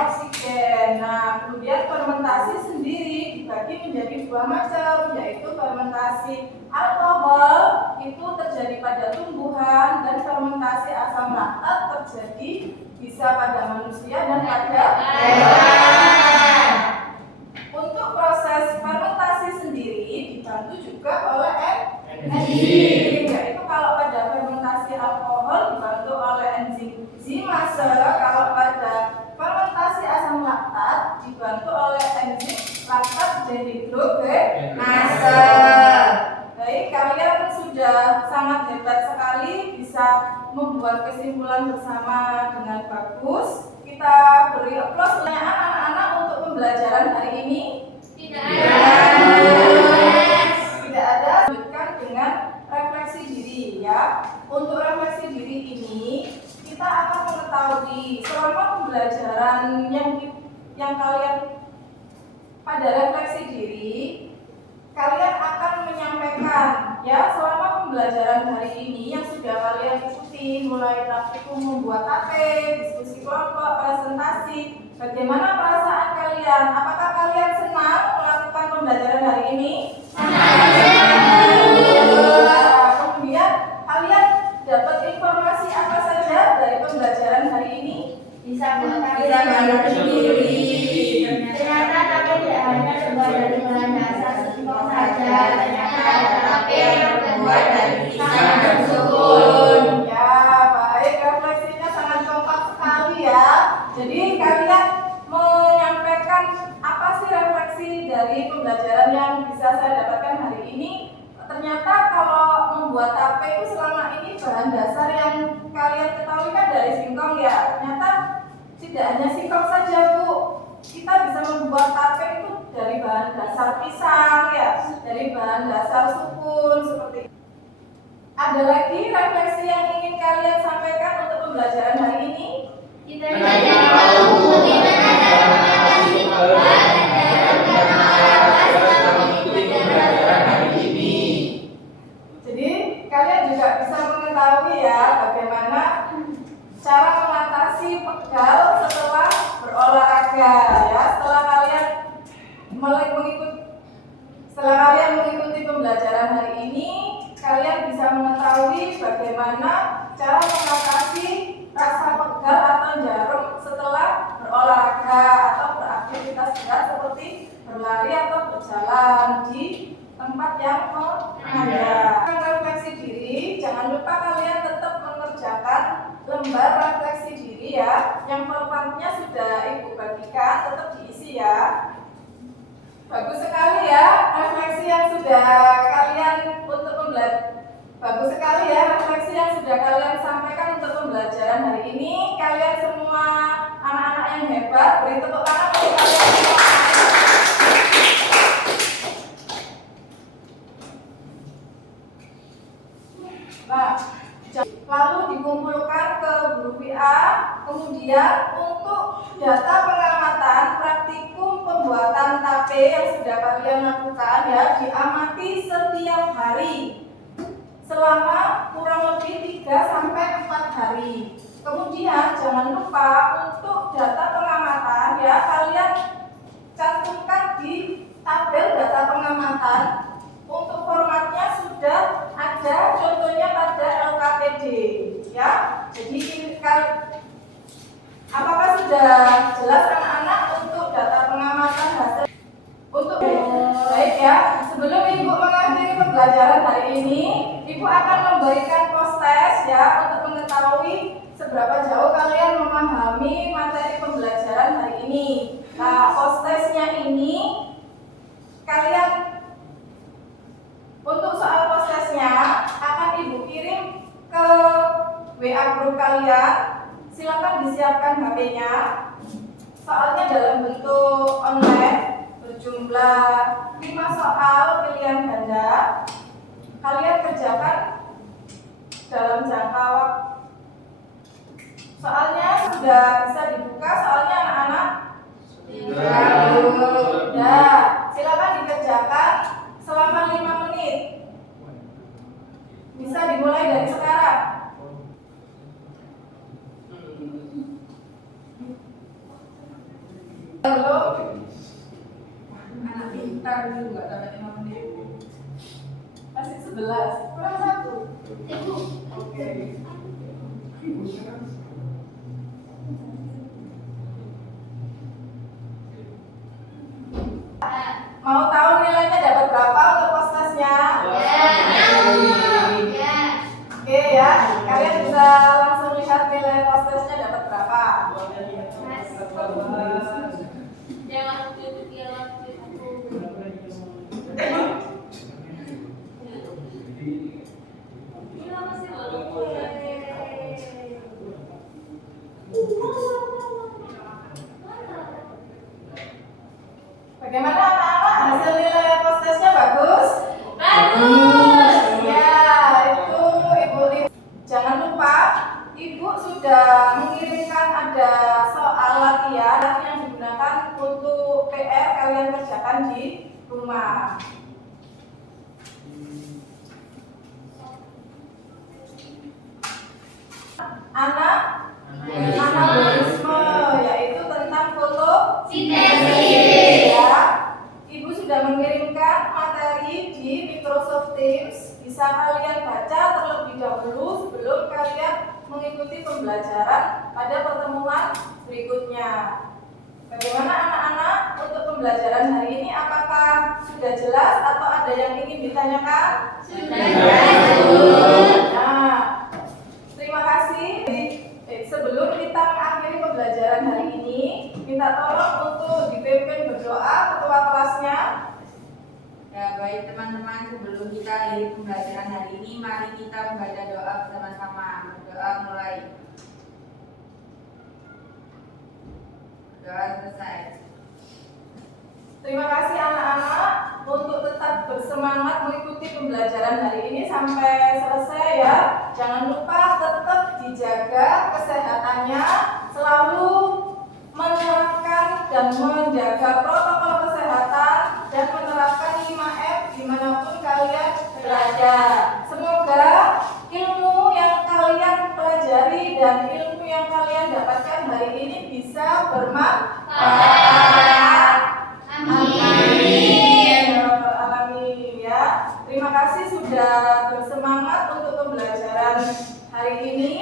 Nah, kemudian fermentasi sendiri dibagi menjadi dua macam, yaitu fermentasi alkohol itu terjadi pada tumbuhan dan fermentasi asam laktat terjadi bisa pada manusia dan pada hewan. Untuk proses fermentasi sendiri dibantu juga oleh enzim, yaitu kalau pada fermentasi alkohol dibantu oleh enzim zimase, kalau pada fermentasi asam laktat dibantu oleh enzim laktat dehidrogenase. Baik, kalian sudah sangat hebat sekali bisa membuat kesimpulan bersama dengan bagus. Kita beri aplaus pertanyaan anak-anak untuk pembelajaran hari ini. Tidak ada. Tidak ada. Lanjutkan dengan refleksi diri ya. Untuk refleksi diri ini kita akan mengetahui selama pembelajaran yang kalian pada refleksi diri kalian akan menyampaikan ya selama pembelajaran hari ini yang sudah kalian ikuti mulai praktikum membuat AP, diskusi kelompok, presentasi. Bagaimana perasaan kalian? Apakah kalian senang melakukan pembelajaran hari ini? Kemudian kalian dapat informasi apa saja dari pembelajaran hari ini? Bisa mengetahui diri. Ternyata tapi tidak hanya terbuat dari bahan dasar singkong saja. Ternyata ada tapi yang terbuat dari pisang dan sukun. Ya, baik, refleksinya sangat kompak sekali ya. Jadi kalian menyampaikan apa sih refleksi dari pembelajaran yang bisa saya dapatkan hari ini? Ternyata kalau membuat tape itu selama ini bahan dasar yang kalian ketahui kan dari singkong ya. Ternyata tidak hanya singkong saja Bu, kita bisa membuat tape itu dari bahan dasar pisang ya, dari bahan dasar sukun seperti itu. Ada lagi refleksi yang ingin kalian sampaikan untuk pembelajaran hari ini? Kita jadi tahu bagaimana cara mengatasi beban dalam bernapas dalam mengikuti pembelajaran hari ini. Jadi kalian juga bisa mengetahui ya bagaimana cara mengatasi pegal setelah berolahraga ya. Setelah kalian mengikuti pembelajaran hari ini, kalian bisa mengetahui bagaimana cara mengatasi rasa pegal atau jarum setelah berolahraga atau beraktivitas berat seperti berlari atau berjalan di tempat yang menghadap. Refleksi diri, jangan lupa kalian tetap mengerjakan lembar refleksi diri ya. Yang formatnya sudah Ibu bagikan, tetap diisi ya. Bagus sekali ya refleksi yang sudah kalian untuk bagus sekali ya refleksi yang sudah kalian sampaikan untuk pembelajaran hari ini. Kalian semua anak-anak yang hebat, beri tepuk tangan untuk kalian semua. Nah, lalu dikumpulkan ke guru PA, kemudian untuk data pengamatan praktikum pembuatan tape yang sudah kalian lakukan ya, diamati setiap hari selama kurang lebih 3-4 hari. Kemudian jangan lupa untuk data pengamatan ya, kalian cantumkan di tabel data pengamatan. Untuk formatnya sudah ada contohnya pada LKPD ya. Jadi apakah sudah jelas anak-anak untuk data pengamatan hasil? Untuk baik ya, sebelum Ibu mengakhiri pembelajaran hari ini, Ibu akan memberikan post-test ya untuk mengetahui seberapa jauh kalian memahami materi pembelajaran hari ini. Nah, post-testnya ini kalian untuk soal post-testnya akan Ibu kirim ke WA grup kalian. Silakan disiapkan HP-nya. Soalnya dalam bentuk online berjumlah 5 soal pilihan ganda. Kalian kerjakan dalam jangka waktu. Soalnya sudah bisa dibuka, soalnya anak-anak? Sudah. Silakan dikerjakan selama 5 menit. Bisa dimulai dari sekarang. kalian bisa langsung lihat nilai postesnya dapat berapa. Bagaimana anak-anak, hasil nilai postesnya bagus? Bagus. Ya, itu Ibu. Jangan lupa, Ibu sudah mengirimkan ada soal latihan yang digunakan untuk PR kalian kerjakan di rumah. Anabolisme, yaitu tentang fotosintesis. Ya, Ibu sudah mengirimkan materi di Microsoft Teams. Bisa kalian baca terlebih dahulu sebelum kalian mengikuti pembelajaran pada pertemuan berikutnya. Bagaimana anak-anak untuk pembelajaran hari ini? Apakah sudah jelas atau ada yang ingin ditanyakan? Nah, terima kasih. Sebelum kita mengakhiri pembelajaran hari ini, minta tolong untuk dipimpin berdoa ketua kelasnya. Ya, baik teman-teman, sebelum kita akhiri pembelajaran hari ini, mari kita membaca doa bersama-sama. Doa mulai. Doa selesai. Terima kasih anak-anak untuk tetap bersemangat mengikuti pembelajaran hari ini sampai selesai ya. Jangan lupa tetap dijaga kesehatannya, selalu menerapkan dan menjaga protokol kesehatan dan menerapkan 5M dimanapun kalian berada. Semoga ilmu yang kalian pelajari dan ilmu yang kalian dapatkan hari ini bisa bermanfaat. Amin. Amin ya. Terima kasih sudah bersemangat untuk pembelajaran hari ini.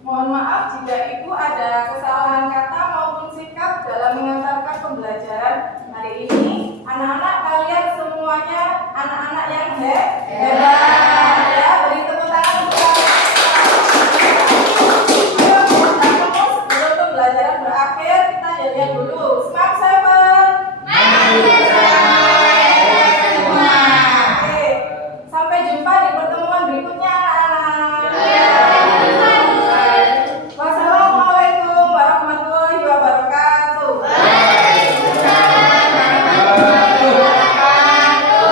Mohon maaf jika Ibu ada kesalahan kata maupun sikap dalam mengantarkan pembelajaran hari ini. Anak-anak kalian semuanya anak-anak yang hebat.